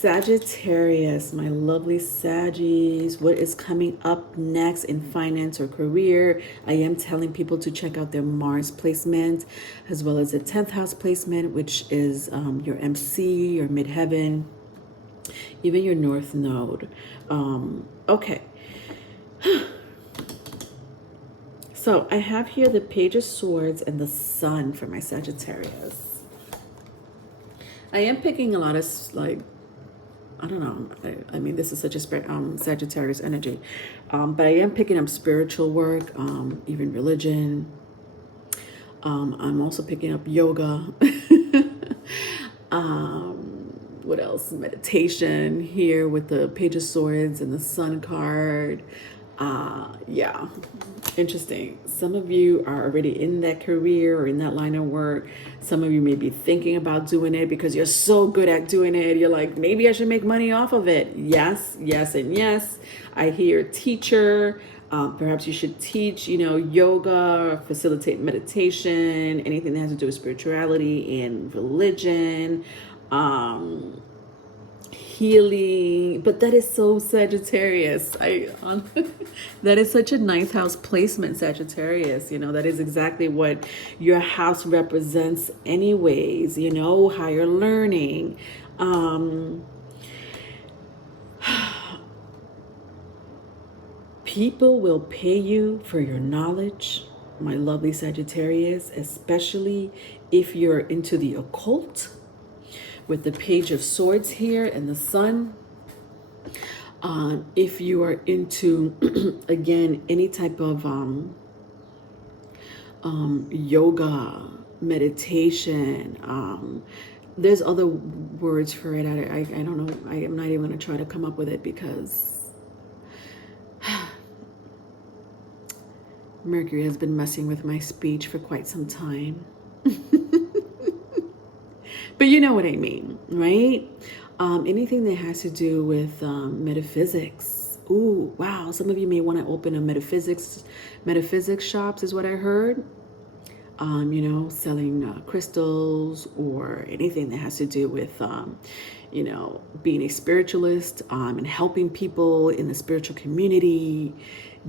Sagittarius, my lovely Saggies, what is coming up next in finance or career? I am telling people to check out their Mars placement, as well as the 10th house placement, which is your MC, your midheaven, even your North Node. Okay. So I have here the Page of Swords and the Sun for my Sagittarius. I am picking a lot of, like, I don't know. I mean, this is such a Sagittarius energy. But I am picking up spiritual work, even religion. I'm also picking up yoga. What else? Meditation here with the Page of Swords and the Sun card. Yeah, interesting. Some of you are already in that career or in that line of work. Some of you may be thinking about doing it because you're so good at doing it. You're like, maybe I should make money off of it. Yes, yes, and yes. I hear teacher. Perhaps you should teach, yoga, facilitate meditation, anything that has to do with spirituality and religion. Healing, but that is so Sagittarius. That is such a ninth house placement, Sagittarius. That is exactly what your house represents anyways, higher learning. People will pay you for your knowledge, my lovely Sagittarius, especially if you're into the occult, with the Page of Swords here and the Sun. If you are into, again, any type of yoga, meditation, there's other words for it. I don't know. I am not even going to try to come up with it because Mercury has been messing with my speech for quite some time. But you know what I mean, right? Anything that has to do with metaphysics. Ooh, wow. Some of you may want to open a metaphysics shops is what I heard. Selling crystals or anything that has to do with, being a spiritualist and helping people in the spiritual community.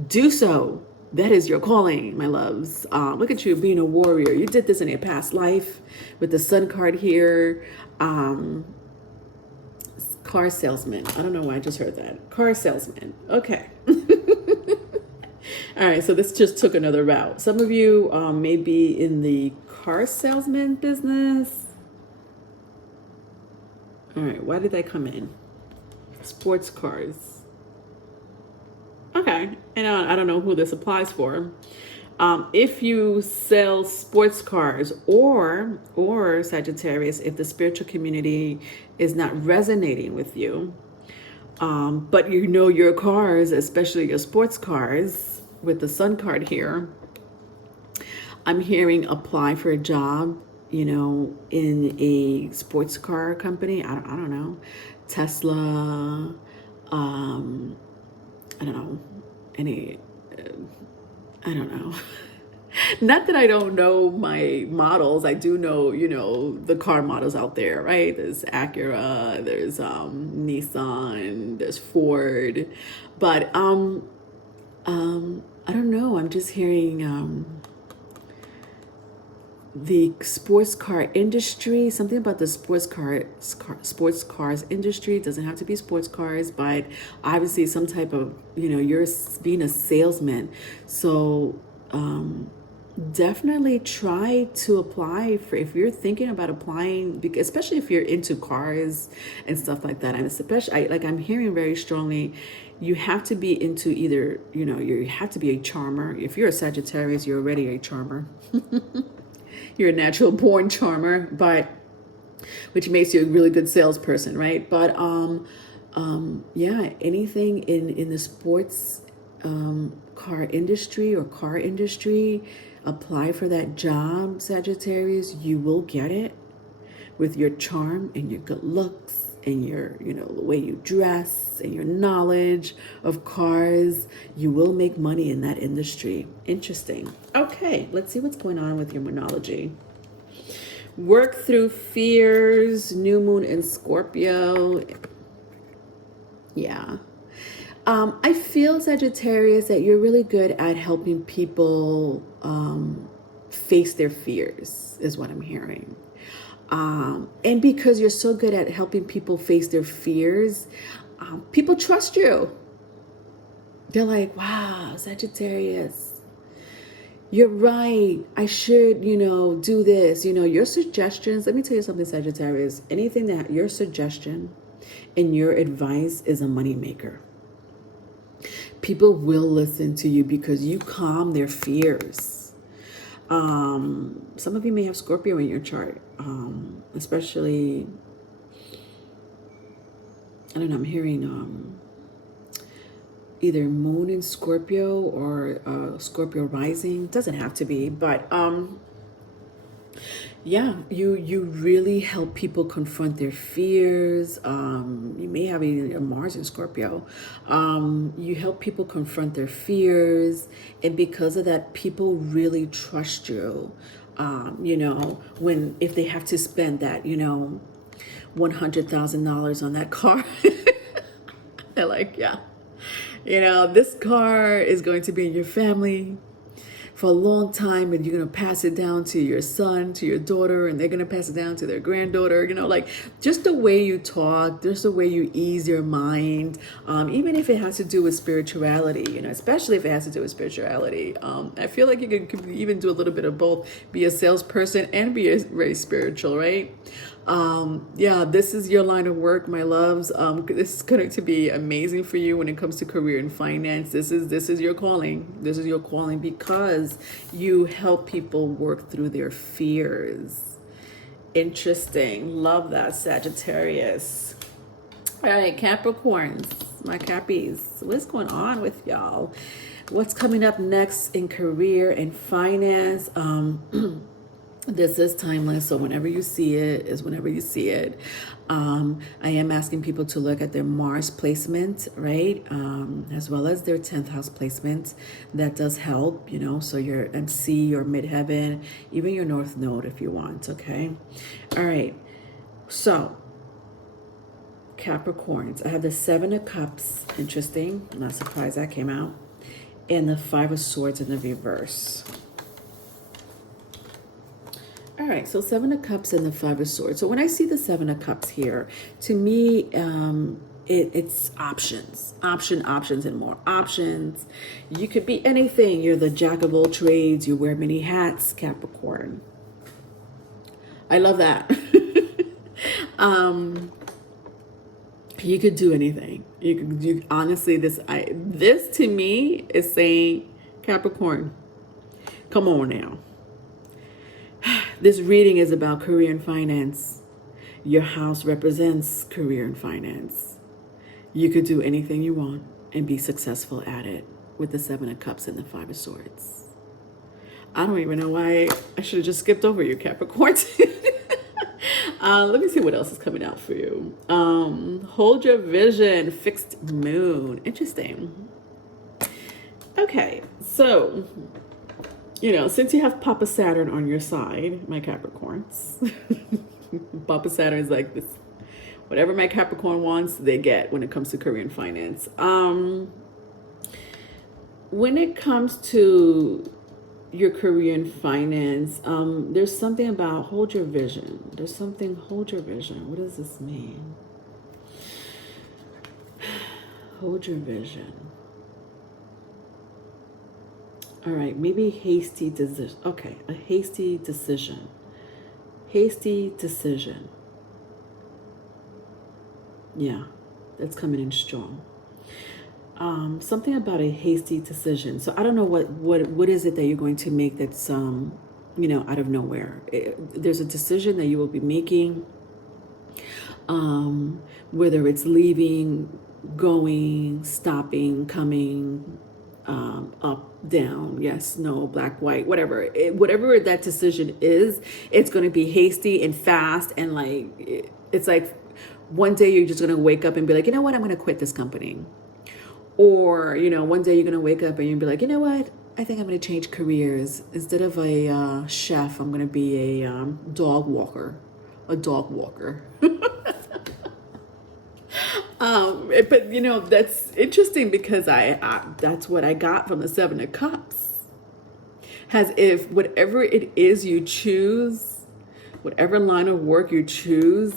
Do so. That is your calling, my loves. Look at you being a warrior. You did this in a past life with the Sun card here. Car salesman. I don't know why I just heard that. Car salesman. Okay. All right, so this just took another route. Some of you may be in the car salesman business. All right, why did that come in? Sports cars. Okay, and I don't know who this applies for. If you sell sports cars or Sagittarius, if the spiritual community is not resonating with you, but your cars, especially your sports cars, with the Sun card here, I'm hearing apply for a job, in a sports car company. I don't know, Tesla, I don't know, I don't know. Not that I don't know my models. I do know, the car models out there, right? There's Acura, there's Nissan, there's Ford. But I don't know. I'm just hearing the sports car industry, something about the sports cars industry. It doesn't have to be sports cars, but obviously some type of, you're being a salesman. So definitely try to apply for, if you're thinking about applying, especially if you're into cars and stuff like that. And especially, I'm hearing very strongly, you have to be into either, you have to be a charmer. If you're a Sagittarius, you're already a charmer. You're a natural born charmer, but which makes you a really good salesperson, right? But anything in the sports car industry or car industry, apply for that job, Sagittarius. You will get it with your charm and your good looks and your, the way you dress and your knowledge of cars. You will make money in that industry. Interesting. Okay, let's see what's going on with your monology. Work through fears, new moon in Scorpio. Yeah. I feel, Sagittarius, that you're really good at helping people face their fears, is what I'm hearing. And because you're so good at helping people face their fears, people trust you. They're like, wow, Sagittarius, you're right. I should, do this. Your suggestions. Let me tell you something, Sagittarius. Anything that your suggestion and your advice is a moneymaker. People will listen to you because you calm their fears. Some of you may have Scorpio in your chart, especially, I don't know, I'm hearing either moon in Scorpio or Scorpio rising. Doesn't have to be, but yeah, you really help people confront their fears. You may have a Mars in Scorpio. You help people confront their fears, and because of that, people really trust you. If they have to spend that, $100,000 on that car, they're like, yeah, this car is going to be in your family for a long time, and you're going to pass it down to your son, to your daughter, and they're going to pass it down to their granddaughter. Like just the way you talk, just the way you ease your mind, even if it has to do with spirituality, especially if it has to do with spirituality. I feel like you could even do a little bit of both, be a salesperson and be very spiritual, right? Yeah, this is your line of work, my loves. This is going to be amazing for you when it comes to career and finance. This is your calling. This is your calling because you help people work through their fears. Interesting. Love that, Sagittarius. All right, Capricorns, my Cappies. What's going on with y'all? What's coming up next in career and finance? This is timeless, so whenever you see it is whenever you see it. I am asking people to look at their Mars placement, right? As well as their 10th house placement. That does help, so your MC, your midheaven, even your North Node if you want, okay? All right, so Capricorns. I have the 7 of Cups. Interesting. I'm not surprised that came out. And the 5 of Swords in the reverse. All right, so 7 of Cups and the 5 of Swords. So when I see the 7 of Cups here, to me, it's options, options, and more options. You could be anything. You're the jack of all trades. You wear many hats, Capricorn. I love that. You could do anything. You honestly, this to me is saying, Capricorn, come on now. This reading is about career and finance. Your house represents career and finance. You could do anything you want and be successful at it with the 7 of Cups and the 5 of Swords. I don't even know why I should have just skipped over you, Capricorn. Let me see what else is coming out for you. Hold your vision, fixed moon. Interesting. Okay, so since you have Papa Saturn on your side, my Capricorns, Papa Saturn is like this. Whatever my Capricorn wants, they get when it comes to career and finance. When it comes to your career and finance, there's something about hold your vision. Hold your vision. What does this mean? Hold your vision. All right, maybe hasty decision. Okay, a hasty decision. Hasty decision. Yeah, that's coming in strong. Something about a hasty decision. So I don't know what is it that you're going to make that's out of nowhere. There's a decision that you will be making, whether it's leaving, going, stopping, coming, up, down, yes, no, black, white, whatever. Whatever that decision is, it's going to be hasty and fast, and it's like one day you're just going to wake up and be like, you know what, I'm going to quit this company. Or, one day you're going to wake up and you'll be like, you know what, I think I'm going to change careers. Instead of a chef, I'm going to be a dog walker. But you know, that's interesting because I that's what I got from the Seven of Cups. As if whatever it is you choose, whatever line of work you choose,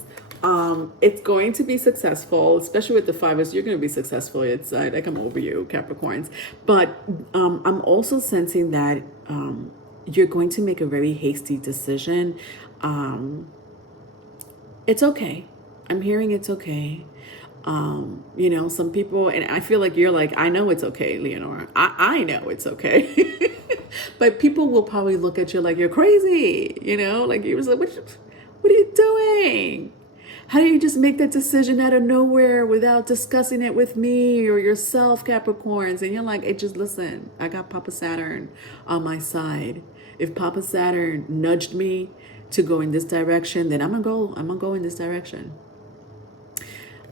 it's going to be successful, especially with the fivers. You're going to be successful. It's I come over you, Capricorns. But I'm also sensing that you're going to make a very hasty decision. It's okay. I'm hearing it's okay. You know, some people, and I feel like you're like, I know it's okay, Leonora. I know it's okay. But people will probably look at you like you're crazy, you know, like you was like, what are you doing? How do you just make that decision out of nowhere without discussing it with me or yourself, Capricorns? And you're like, hey, just listen, I got Papa Saturn on my side. If Papa Saturn nudged me to go in this direction, then I'm gonna go in this direction.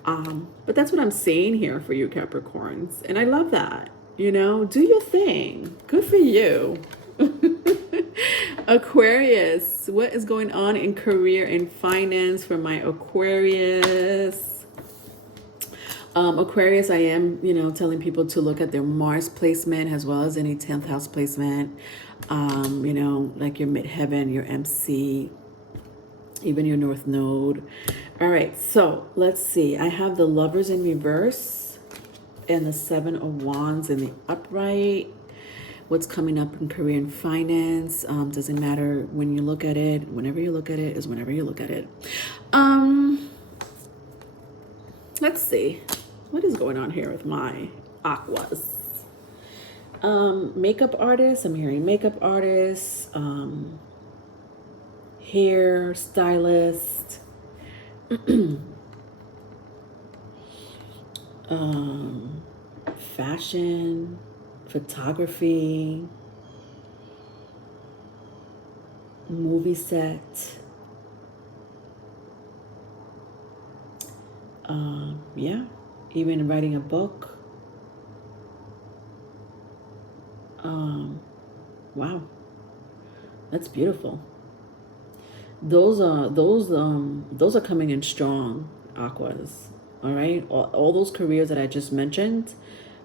But that's what I'm saying here for you, Capricorns. And I love that. You know, do your thing. Good for you. Aquarius, what is going on in career and finance for my Aquarius? Aquarius, I am, you know, telling people to look at their Mars placement as well as any 10th house placement. You know, like your midheaven, your MC, even your North Node. All right, so let's see. I have the Lovers in reverse and the Seven of Wands in the upright. What's coming up in career and finance? Doesn't matter when you look at it. Whenever you look at it is whenever you look at it. Let's see. What is going on here with my aquas? Makeup artists. I'm hearing makeup artists. Hair stylist. Fashion, photography, movie set. Yeah, even writing a book. Wow, that's beautiful. Those are coming in strong, aquas. All right, all those careers that I just mentioned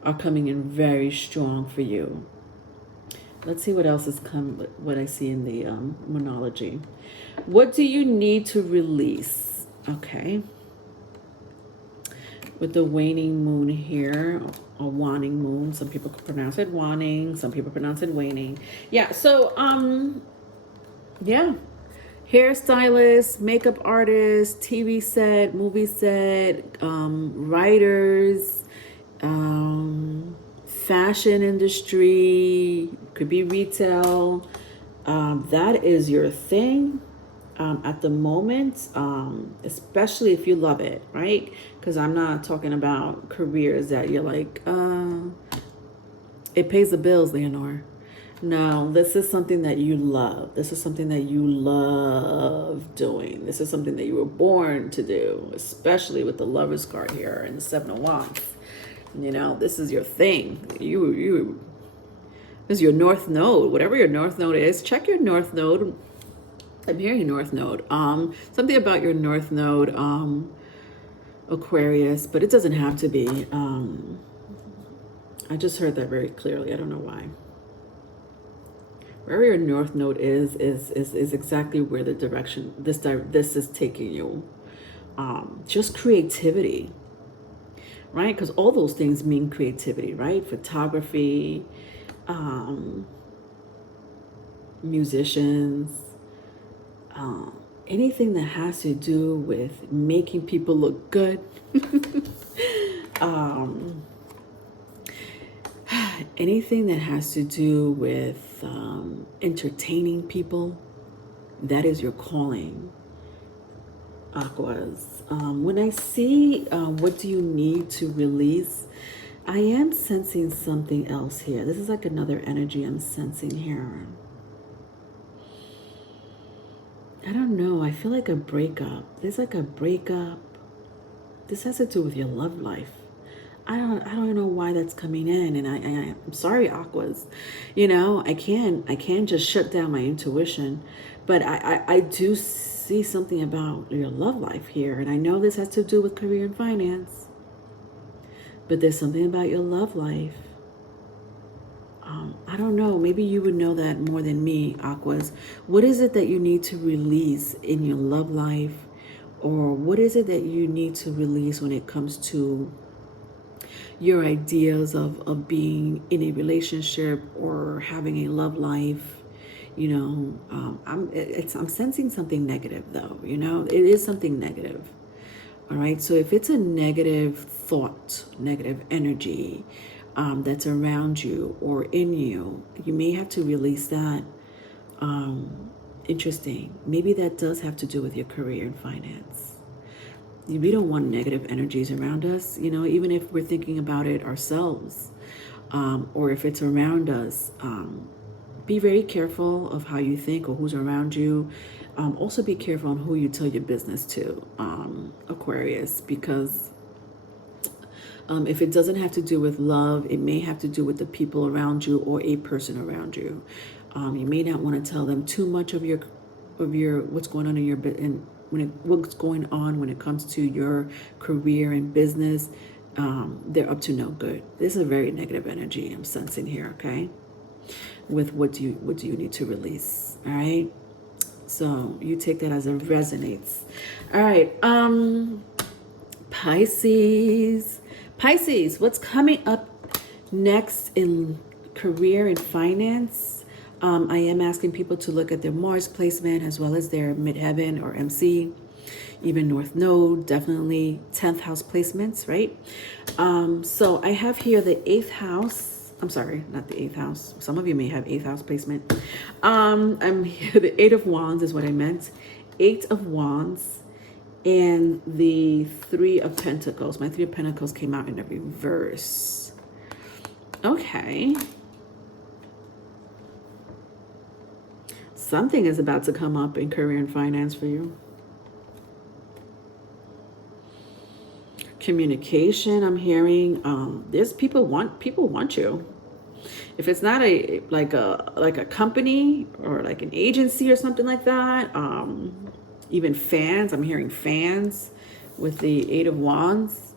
are coming in very strong for you. Let's see what else is what I see in the monology. What do you need to release? Okay. With the waning moon here, or waning moon. Some people pronounce it waning, some people pronounce it waning. Yeah, so yeah. Hairstylists, makeup artists, TV set, movie set, writers, fashion industry, could be retail. That is your thing at the moment, especially if you love it, right? Because I'm not talking about careers that you're like, it pays the bills, Leonore. No, this is something that you love. This is something that you love doing. This is something that you were born to do, especially with the Lover's card here and the Seven of Wands. You know, this is your thing. This is your North Node. Whatever your North Node is, check your North Node. I'm hearing North Node. Something about your North Node, Aquarius, but it doesn't have to be. I just heard that very clearly. I don't know why. Wherever your North Node is exactly where the direction this is taking you. Just creativity, right? Because all those things mean creativity, right? Photography, musicians, anything that has to do with making people look good. Anything that has to do with entertaining people, that is your calling, aquas. When I see what do you need to release, I am sensing something else here. This is like another energy I'm sensing here. I don't know. I feel like a breakup. There's like a breakup. This has to do with your love life. I don't know why that's coming in, and I'm sorry, aquas. You know, I can't just shut down my intuition, but I do see something about your love life here, and I know this has to do with career and finance. But there's something about your love life. I don't know. Maybe you would know that more than me, Aquas. What is it that you need to release in your love life? Or what is it that you need to release when it comes to your ideas of being in a relationship or having a love life? You know, I'm sensing something negative though. You know, it is something negative. All right. So if it's a negative thought, negative energy that's around you or in you, you may have to release that. Interesting. Maybe that does have to do with your career and finance. We don't want negative energies around us, you know, even if we're thinking about it ourselves, or if it's around us. Be very careful of how you think or who's around you. Also be careful on who you tell your business to, Aquarius, because if it doesn't have to do with love, it may have to do with the people around you or a person around you. You may not want to tell them too much of your what's going on in your what's going on when it comes to your career and business. They're up to no good. This is a very negative energy I'm sensing here. Okay, with what do you need to release? All right. So you take that as it resonates. All right. Pisces, what's coming up next in career and finance? I am asking people to look at their Mars placement as well as their midheaven or MC, even North Node, definitely 10th house placements, right? So I have here the 8th house. I'm sorry, not the 8th house. Some of you may have 8th house placement. I'm here, the 8 of Wands is what I meant. 8 of Wands and the 3 of Pentacles. My 3 of Pentacles came out in the reverse. Okay. Something is about to come up in career and finance for you. Communication, I'm hearing. There's people want you. If it's not like a company or like an agency or something like that, even fans. I'm hearing fans with the 8 of Wands.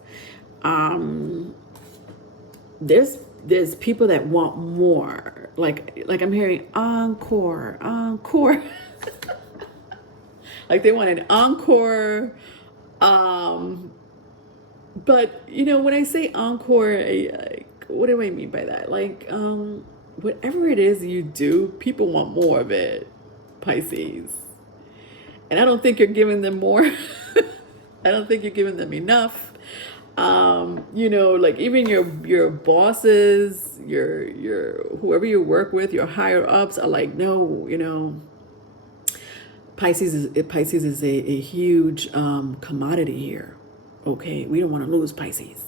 There's people that want more. Like I'm hearing encore. Like they want an encore. But you know, when I say encore, what do I mean by that? Like, whatever it is you do, people want more of it, Pisces. And I don't think you're giving them more. I don't think you're giving them enough. You know, like even your bosses, your whoever you work with, your higher ups are like, no, you know, Pisces is a huge commodity here. Okay, we don't want to lose Pisces.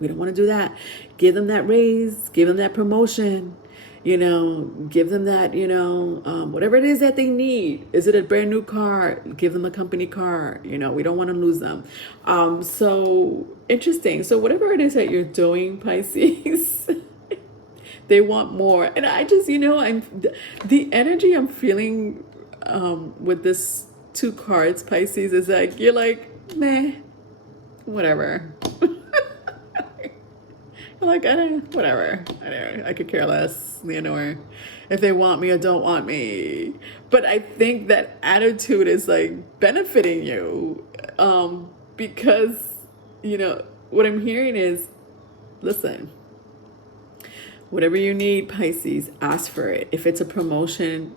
We don't want to do that. Give them that raise, give them that promotion, you know, give them that, you know, whatever it is that they need. Is it a brand new car? Give them a company car. You know, we don't want to lose them. So interesting. So whatever it is that you're doing, Pisces, they want more. And I just, you know, the energy I'm feeling with this 2 cards, Pisces, is like, you're like, meh, whatever. Like, whatever. I could care less, Leonore, if they want me or don't want me. But I think that attitude is like benefiting you, because, you know, what I'm hearing is, listen, whatever you need, Pisces, ask for it. If it's a promotion,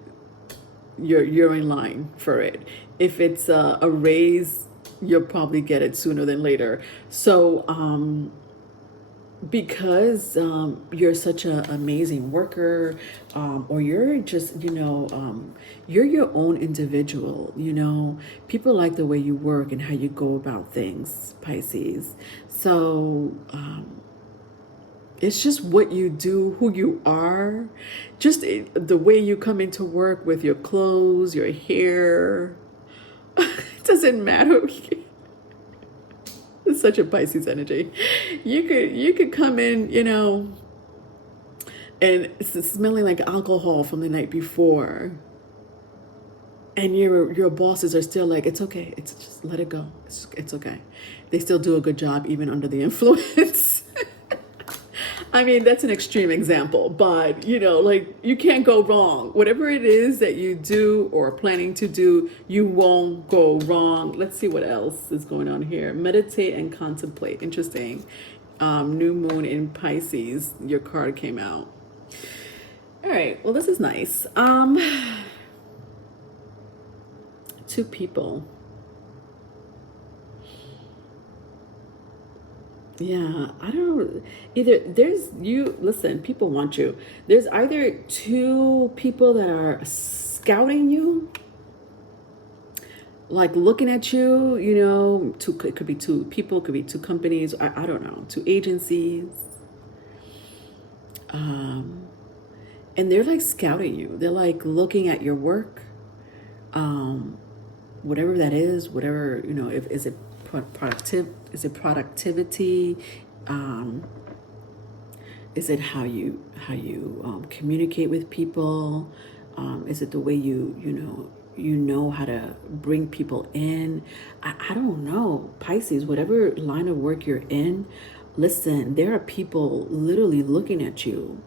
you're in line for it. If it's a raise, you'll probably get it sooner than later. So, because you're such an amazing worker, or you're just, you know, you're your own individual, you know, people like the way you work and how you go about things, Pisces. So it's just what you do, who you are, just the way you come into work with your clothes, your hair. It doesn't matter. It's such a Pisces energy. You could come in, you know, and it's smelling like alcohol from the night before, and your bosses are still like, it's okay, it's just let it go, it's okay. They still do a good job even under the influence. I mean, that's an extreme example, but you know, like you can't go wrong. Whatever it is that you do or are planning to do, you won't go wrong. Let's see what else is going on here. Meditate and contemplate. Interesting. New moon in Pisces. Your card came out. All right. Well, this is nice. Two people. Yeah, I don't either. There's you listen, people want you. There's either two people that are scouting you, like looking at you, you know, two, it could be two people, could be two companies, I don't know, two agencies. And they're like scouting you. They're like looking at your work, whatever that is, whatever, you know, if is it productivity, is it how you communicate with people, is it the way you know how to bring people in? I don't know. Pisces, whatever line of work you're in, listen, there are people literally looking at you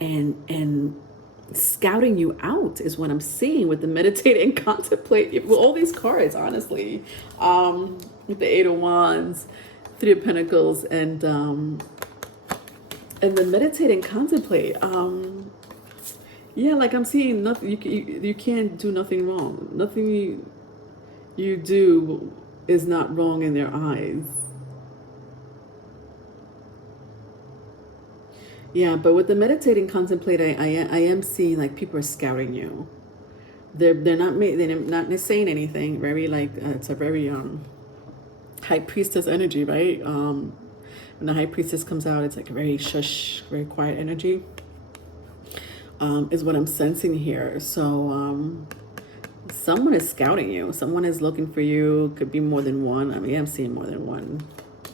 and scouting you out is what I'm seeing with the meditate and contemplate. Well, all these cards, honestly, with the Eight of Wands, Three of Pentacles, and the meditate and contemplate. Yeah, like I'm seeing nothing. You can't do nothing wrong. Nothing you do is not wrong in their eyes. Yeah, but with the meditate and contemplate, I am seeing like people are scouting you. They're not saying anything. Very like it's a very high priestess energy, right? When the high priestess comes out, it's like a very shush, very quiet energy. Is what I'm sensing here. So someone is scouting you. Someone is looking for you. Could be more than one. I mean, I'm seeing more than one.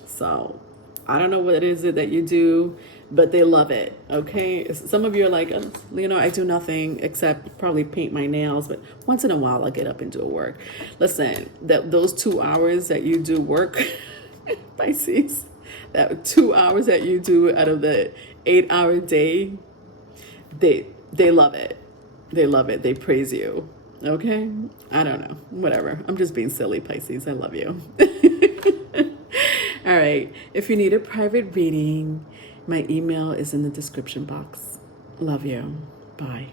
So I don't know what it is that you do, but they love it. Okay. Some of you are like, you know, I do nothing except probably paint my nails, but once in a while I'll get up and do work. Listen, those 2 hours that you do work, Pisces, that 2 hours that you do out of the 8-hour day, they love it. They love it. They praise you. Okay. I don't know. Whatever. I'm just being silly, Pisces. I love you. All right. If you need a private reading, my email is in the description box. Love you. Bye.